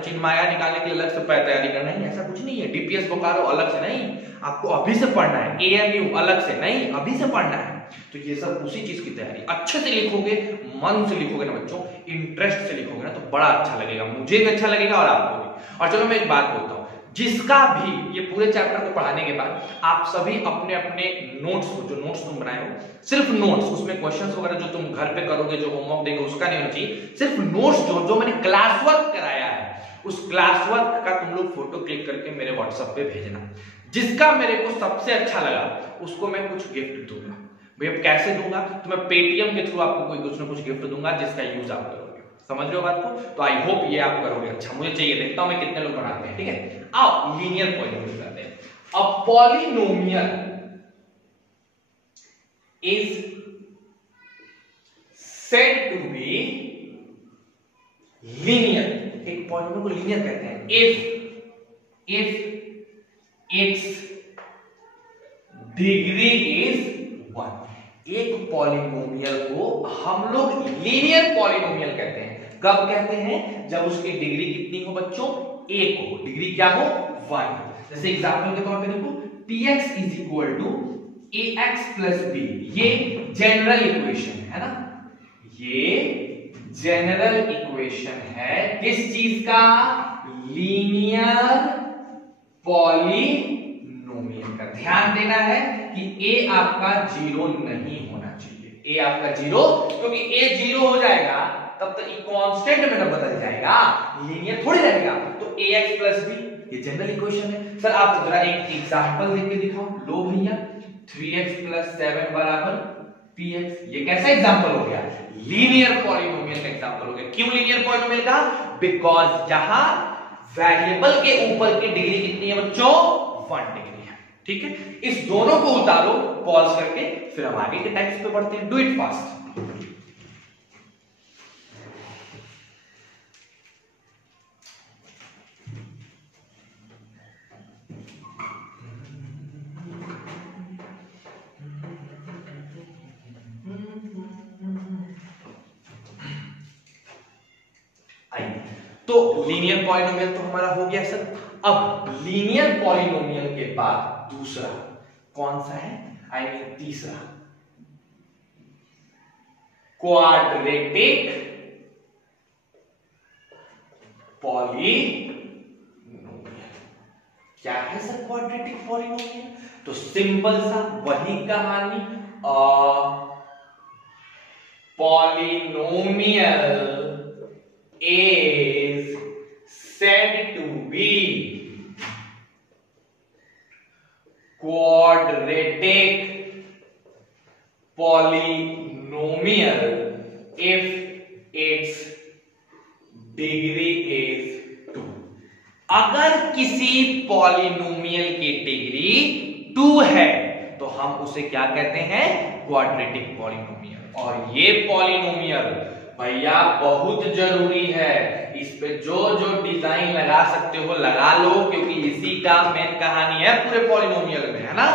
चिन्मया निकालने के लिए अलग से तैयारी करना है। ऐसा कुछ नहीं है। डीपीएस बोकारो अलग से नहीं, आपको अभी से पढ़ना है। एएमयू अलग से नहीं, अभी से पढ़ना है। तो ये सब उसी चीज की तैयारी। अच्छे से लिखोगे, मन से लिखोगे ना बच्चों, इंटरेस्ट से लिखोगे ना, तो बड़ा अच्छा लगेगा, मुझे भी अच्छा लगेगा और आपको भी। और चलो मैं एक बात बोलता हूँ, जिसका भी ये पूरे चैप्टर को पढ़ाने के बाद आप सभी अपने अपने नोट्स को, जो नोट्स तुम बनाए हो, सिर्फ नोट्स, उसमें क्वेश्चंस वगैरह जो तुम घर पे करोगे, जो होमवर्क देंगे उसका नहीं होना चाहिए, सिर्फ नोट्स जो मैंने क्लास वर्क कराया है, उस क्लास वर्क का तुम लोग फोटो क्लिक करके मेरे व्हाट्सएप पे भेजना। जिसका मेरे को सबसे अच्छा लगा उसको मैं कुछ गिफ्ट दूंगा। भैया कैसे दूंगा? तो मैं पेटीएम के थ्रू आपको कोई कुछ ना कुछ गिफ्ट दूंगा जिसका यूज आप करोगे। समझ रहे हो बात को? तो आई होप ये आप करोगे। अच्छा मुझे चाहिए, देखता हूं मैं कितने लोग बनाते हैं, ठीक है। आओ लीनियर पॉलिनोमियल करते हैं। A polynomial is said to be linear। एक पॉलिनोमियल को लीनियर कहते हैं if its डिग्री इज 1। एक पॉलिनोमियल को हम लोग लीनियर पॉलिनोमियल कहते हैं। कब कहते हैं? जब उसकी डिग्री कितनी हो बच्चों? 1 हो। डिग्री क्या हो? 1। जैसे एग्जांपल के तौर पे देखो, px is equal to ax plus b। ये जनरल इक्वेशन है ना, ये जनरल इक्वेशन है किस चीज का? लीनियर पॉलिनोमियल का। ध्यान देना है कि a आपका 0 नहीं होना चाहिए। a आपका 0, क्योंकि a 0 हो जाएगा तब तक कांस्टेंट में ना बदल जाएगा, लीनियर थोड़ी रहेगा। तो ax प्लस b ये जनरल इक्वेशन है। सर आप जरा एक एग्जांपल देके दिखाओ। लो भैया 3x प्लस 7 बराबर px। ये कैसा एग्जांपल हो गया? लीनियर पॉलिनोमियल का एग्जांपल हो गया। क्यों लीनियर पॉलिनोमियल का? बिकॉज यहां वेरिएबल के ऊपर की डिग्री कितनी है बच्चों? 1 डिग्री है। ठीक है, इस दोनों को उतारो पॉज करके, फिर हम आगे के टाइप्स पे बढ़ते हैं। Do it fast. तो लीनियर पॉलिनोमियल तो हमारा हो गया सर। अब लीनियर पॉलिनोमियल के बाद दूसरा कौन सा है? आई मीन तीसरा, क्वाड्रेटिक पॉलिनोमियल। क्या है सर क्वाड्रेटिक पॉलिनोमियल? तो सिंपल सा वही कहानी, polynomial is said to be quadratic polynomial if its degree is 2। अगर किसी पॉलिनोमियल की डिग्री 2 है तो हम उसे क्या कहते हैं? Quadratic polynomial. और ये पॉलिनोमियल भैया बहुत जरूरी है, इस पे जो जो डिजाइन लगा सकते हो लगा लो, क्योंकि इसी का मेन कहानी है पूरे पॉलिनोमियल में, है ना।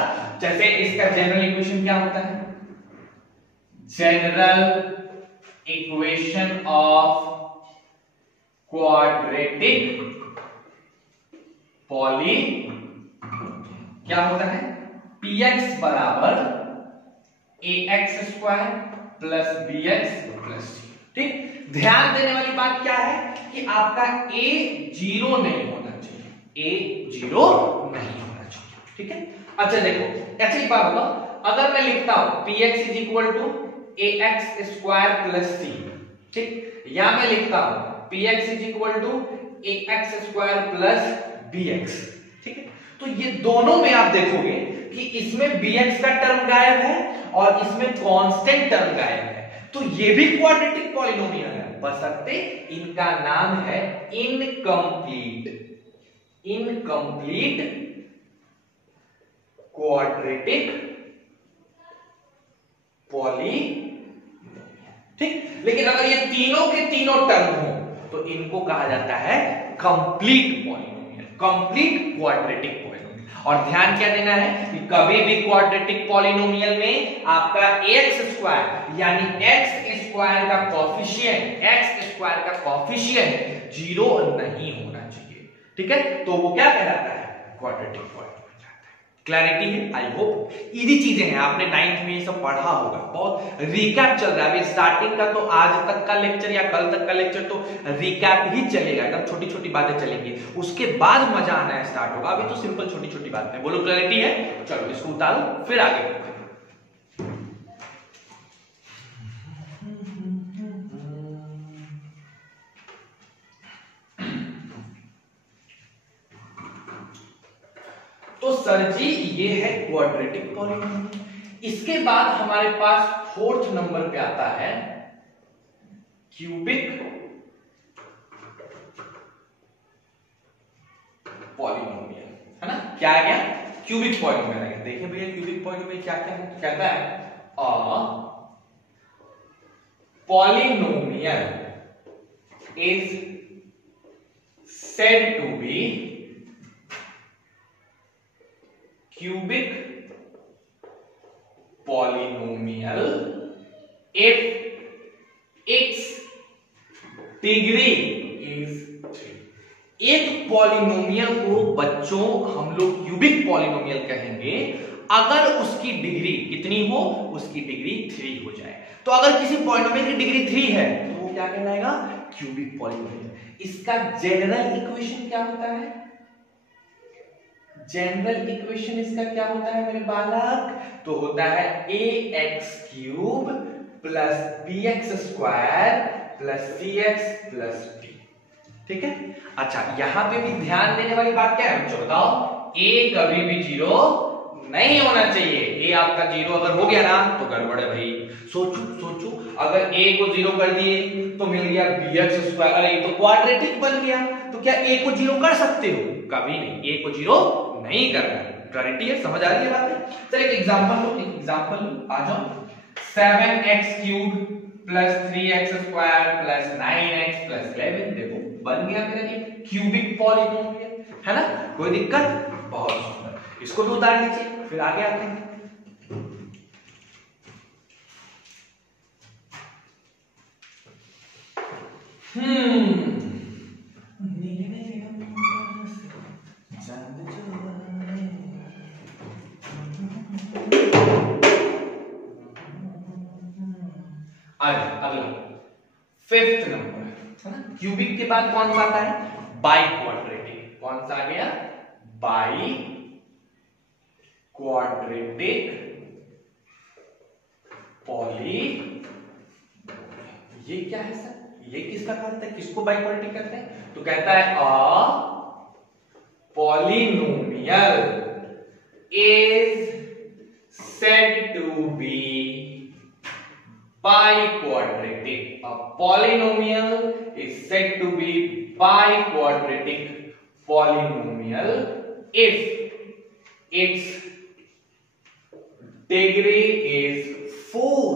जैसे इसका जनरल इक्वेशन क्या होता है? General equation of quadratic polynomial क्या होता है? px बराबर ax square plus bx plus c। ठीक, ध्यान देने वाली बात क्या है कि आपका a 0 नहीं होना चाहिए, a 0 नहीं होना चाहिए। ठीक है, अच्छा देखो ऐसे ही बात होगा अगर मैं लिखता हूं px is equal to ax square plus c। ठीक, या मैं लिखता हूं px is equal to ax square plus bx। ठीक है, तो ये दोनों में आप देखोगे कि इसमें bx का टर्म गायब है और इसमें कांस्टेंट टर्म गायब है, तो ये भी क्वाड्रेटिक पॉलिनोमियल है, बशर्ते इनका नाम है इनकम्प्लीट क्वाड्रेटिक पॉलिनोमियल। ठीक, लेकिन अगर ये तीनों के तीनों टर्म हो तो इनको कहा जाता है complete polynomial, complete quadratic polynomial. और ध्यान क्या देना है कि कभी भी क्वाड्रेटिक पॉलिनोमियल में आपका एक्स स्क्वायर यानी एक्स स्क्वायर का कॉफिशिएंट 0 नहीं होना चाहिए। ठीक है, तो वो क्या कहलाता है? Quadratic polynomial. क्लैरिटी है? आई होप इजी चीजें हैं, आपने 9th में ये सब पढ़ा होगा, बहुत रिकैप चल रहा है अभी स्टार्टिंग का, तो आज तक का लेक्चर या कल तक का लेक्चर तो रिकैप ही चलेगा, एकदम छोटी छोटी बातें चलेंगी, उसके बाद मजा आना स्टार्ट होगा। अभी तो सिंपल छोटी छोटी बातें। बोलो क्लैरिटी है? चलो इसको उतारो फिर आगे बढ़ते हैं। तो सर जी ये है क्वाड्रेटिक पॉलिनोमियल। इसके बाद हमारे पास 4th नंबर पे आता है क्यूबिक पॉलिनोमियल, है ना। क्या आ गया? क्यूबिक पॉलिनोमियल आ गया। देखिए भैया क्यूबिक पॉलिनोमियल क्या क्या है? कहता है polynomial is said to be cubic polynomial if its degree is 3। एक पॉलिनोमियल को बच्चों हम लोग क्यूबिक पॉलिनोमियल कहेंगे अगर उसकी डिग्री कितनी हो? उसकी डिग्री 3 हो जाए। तो अगर किसी पॉलिनोमियल की डिग्री 3 है तो वो क्या कहलाएगा? Cubic polynomial. इसका जनरल इक्वेशन क्या होता है? जनरल इक्वेशन इसका क्या होता है मेरे बालक? तो होता है ax cube plus bx square plus cx plus b। ठीक है, अच्छा यहां पे भी ध्यान देने वाली बात क्या है? मुझे बताओ, a कभी भी 0 नहीं होना चाहिए। a आपका 0 अगर हो गया ना तो गड़बड़ है भाई। सोचो अगर a को 0 कर दिए तो मिल गया bx स्क्वायर, अरे ये तो क्वाड्रेटिक बन गया, तो क्या a को 0 कर सकते हो? कभी नहीं, a को 0 नहीं करना है। क्लैरिटी है, समझ आ रही है बात है। चल एक एग्जांपल लो, आ जाओ। 7x³ plus 3x square plus 9x plus 11, देखो बन गया मेरा ये क्यूबिक पॉलिनोमियल, है ना। कोई दिक्कत? बहुत सुंदर, इसको भी उतार लीजिए, फिर आगे आते हैं। अगला 5th नंबर है ना। क्यूबिक के बाद कौन सा आता है? By quadratic. कौन सा आ गया? By quadratic poly. ये क्या है सर? ये किसका करता है? किसको बाई क्वाड्रेटिक कहते हैं? तो कहता है a polynomial is said to be biquadratic. A polynomial is said to be biquadratic polynomial if its degree is 4.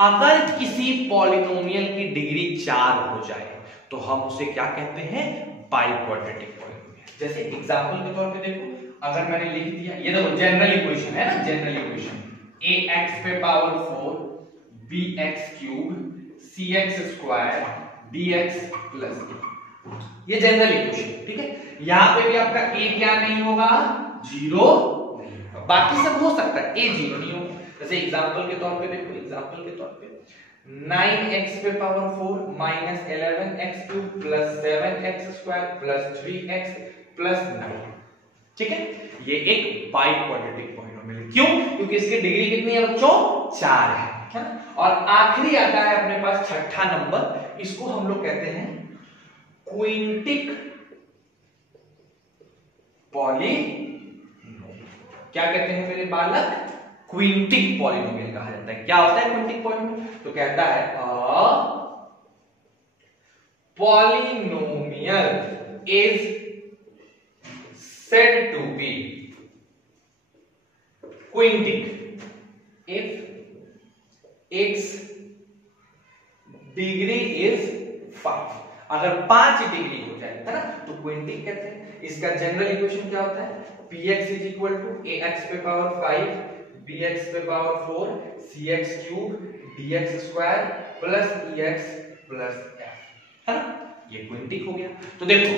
अगर किसी पॉलिनोमियल की डिग्री 4 हो जाए तो हम उसे क्या कहते हैं? Biquadratic polynomial. जैसे एग्जांपल के तौर पे देखो, अगर मैंने लिख दिया, ये देखो जनरल इक्वेशन है ना, जनरल इक्वेशन ax पे power 4 bx³ cx² dx plus ये जनरल इक्वेशन, ठीक है। यहां पे भी आपका a क्या नहीं होगा? 0 नहीं होगा। बाकी सब हो सकता है, a 0 नहीं होगा। जैसे एग्जांपल के तौर पे देखो, एग्जांपल के तौर पे 9x पे power 4 minus 11x³ plus 7x² plus 3x plus 9, ठीक है। ये एक बाइक्वाड्रेटिक पॉलिनोमियल है। क्यों? क्योंकि इसकी डिग्री कितनी है बच्चों? 4 है ना। और आखिरी आता है अपने पास 6ठा नंबर, इसको हम लोग कहते हैं क्विंटिक पॉलिनोमियल। क्या कहते हैं मेरे बालक? क्विंटिक पॉलिनोमियल कहा जाता है। क्या होता है क्विंटिक पॉलिनोमियल? तो कहता है a polynomial is said to be quintic if its degree is 5. अगर 5 डिग्री हो जाए, है ना, तो क्विंटिक कहते हैं। इसका जनरल इक्वेशन क्या होता है? px is equal to ax पे पावर 5 bx पे power 4 cx³ dx square plus ex plus f, है ना। ये क्विंटिक हो गया। तो देखो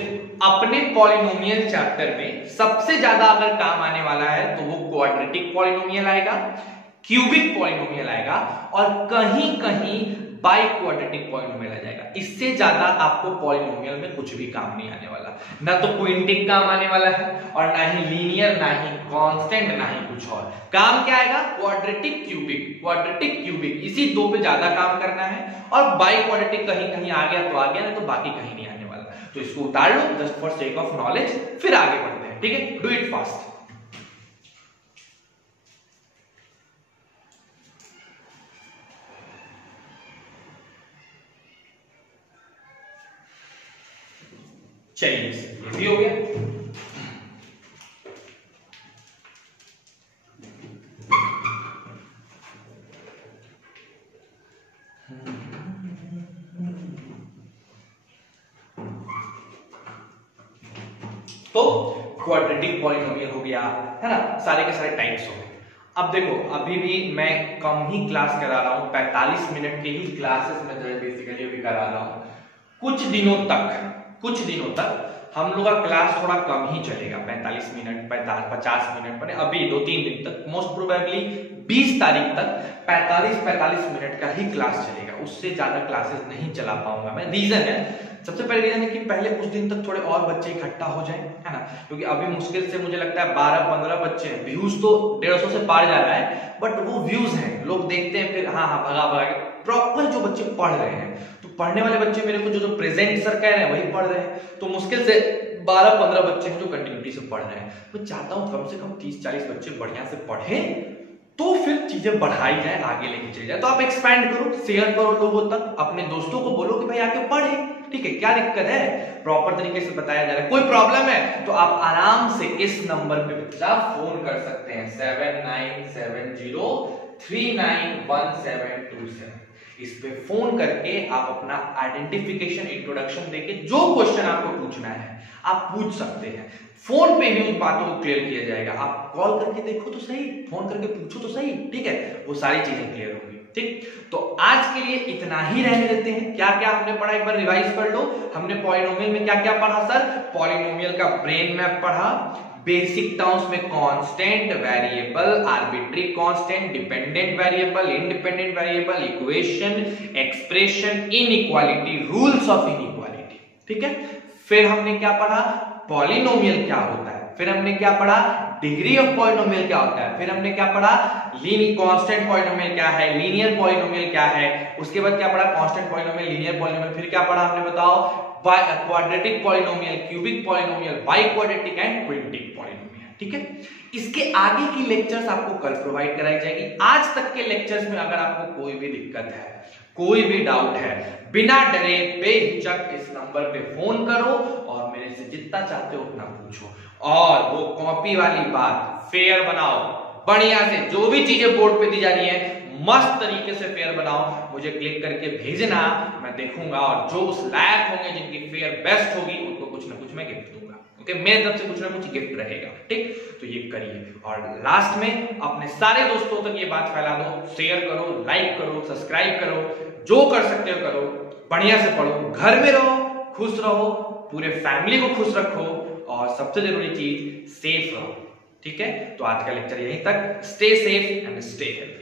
अपने पॉलिनोमियल चैप्टर में सबसे ज्यादा अगर काम आने वाला है तो वो क्वाड्रेटिक पॉलिनोमियल आएगा, क्यूबिक पॉलिनोमियल आएगा और कहीं कहीं बाइक्वाड्रेटिक पॉलिनोमियल आ जाएगा। इससे ज्यादा आपको पॉलिनोमियल में कुछ भी काम नहीं आने वाला। ना तो क्विंटिक काम आने वाला है और ना ही लीनियर, ना ही कांस्टेंट, ना ही कुछ और। काम क्या आएगा? क्वाड्रेटिक क्यूबिक, क्वाड्रेटिक क्यूबिक, इसी दो पे ज्यादा काम करना है। और बाइक्वाड्रेटिक कहीं कहीं आ गया तो आ गया, नहीं तो बाकी कहीं नहीं आने वाला। तो इसको उतार लो just for sake of knowledge, फिर आगे बढ़ते हैं, ठीक है। Do it fast. चलिए ये भी हो गया। तो क्वाड्रेटिक पॉलिनोमियल हो गया, है ना, सारे के सारे टाइप्स हो गए। अब देखो अभी भी मैं कम ही क्लास करा रहा हूं, 45 मिनट के ही क्लासेस में जो है बेसिकली अभी करा रहा हूं। कुछ दिनों तक हम लोग का क्लास थोड़ा कम ही चलेगा, 45 मिनट 50 मिनट पर। अभी 2-3 दिन तक, मोस्ट प्रोबेबली 20 तारीख तक 45 मिनट का ही क्लास चलेगा, उससे ज्यादा क्लासेस नहीं चला पाऊंगा मैं। रीजन है, सबसे पहले रीजन है कि पहले कुछ दिन तक थोड़े और बच्चे इकट्ठा हो जाएं, है ना, क्योंकि अभी मुश्किल से मुझे लगता है 12-15 बच्चे हैं। व्यूज तो 150 से पार जा रहा है, बट वो व्यूज हैं, लोग देखते हैं फिर हाँ भगा के। प्रॉपर जो बच्चे पढ़ रहे हैं, तो पढ़ने वाले बच्चे मेरे को जो प्रेजेंट सर कह रहे हैं वही पढ़ रहे हैं, तो मुश्किल से 12-15 बच्चे हैं जो कंटिन्यूटी से पढ़ रहे हैं। मैं चाहता हूं कम से कम 30-40 बच्चे बढ़िया से पढ़ें तो फिर चीजें बढ़ाई जाए, आगे लेके चली जाए। तो आप एक्सपैंड करो, शेयर करो लोगों तक, अपने दोस्तों को बोलो कि भाई आके पढ़े, ठीक है, क्या दिक्कत है, प्रॉपर तरीके से बताया जा रहा है। कोई प्रॉब्लम है तो आप आराम से इस नंबर पे बच्चा फोन कर सकते हैं 7970391727। इस पे फोन करके आप अपना आइडेंटिफिकेशन, इंट्रोडक्शन देके जो क्वेश्चन आपको पूछना है आप पूछ सकते हैं। फोन पे ही उन बातों को क्लियर किया जाएगा। आप कॉल करके देखो तो सही, फोन करके पूछो तो सही, ठीक है, वो सारी चीजें क्लियर होंगी। ठीक, तो आज के लिए इतना ही रहने देते हैं। क्या क्या हमने पढ़ा एक बार रिवाइज कर लो। हमने पॉलिनोमियल में क्या क्या पढ़ा सर? पॉलिनोमियल का ब्रेन मैप पढ़ा, बेसिक टर्म्स में constant, variable, arbitrary constant, dependent variable, independent variable, equation, expression, inequality, rules of inequality, ठीक है। फिर हमने क्या पढ़ा? पॉलिनोमियल क्या होता है। फिर हमने क्या पढ़ा? डिग्री ऑफ पॉलिनोमियल क्या होता है। फिर हमने क्या पढ़ा? कांस्टेंट पॉलिनोमियल क्या है, लीनियर पॉलिनोमियल क्या है। उसके बाद क्या पढ़ा? Constant polynomial, linear polynomial. फिर क्या पढ़ा हमने बताओ? Quadratic polynomial, cubic polynomial, biquadratic and quintic polynomial, ठीक है। इसके आगे की लेक्चर्स आपको कल प्रोवाइड कराई जाएगी। आज तक के लेक्चर्स में अगर आपको कोई भी दिक्कत है, कोई भी डाउट है, बिना डरे बेहिचक इस नंबर पे फोन करो और मेरे से जितना चाहते हो उतना पूछो। और वो कॉपी वाली बात, फेयर बनाओ बढ़िया से। जो भी चीजें बोर्ड पे दी जा रही है मस्त तरीके से फेयर बनाओ, मुझे क्लिक करके भेजना, मैं देखूंगा और जो उस लायक होंगे, जिनकी फेयर बेस्ट होगी, उनको कुछ ना कुछ मैं गिफ्ट दूंगा। ओके, मेरे तरफ से कुछ ना कुछ गिफ्ट रहेगा, ठीक। तो ये करिए और लास्ट में अपने सारे दोस्तों तक ये बात फैला दो, शेयर करो, लाइक करो, सब्सक्राइब करो, जो कर सकते हो करो, बढ़िया से पढ़ो, घर में रहो, खुश रहो, पूरे फैमिली को खुश रखो और सबसे जरूरी चीज सेफ रहो, ठीक है। तो आज का लेक्चर यहीं तक। Stay safe and stay healthy.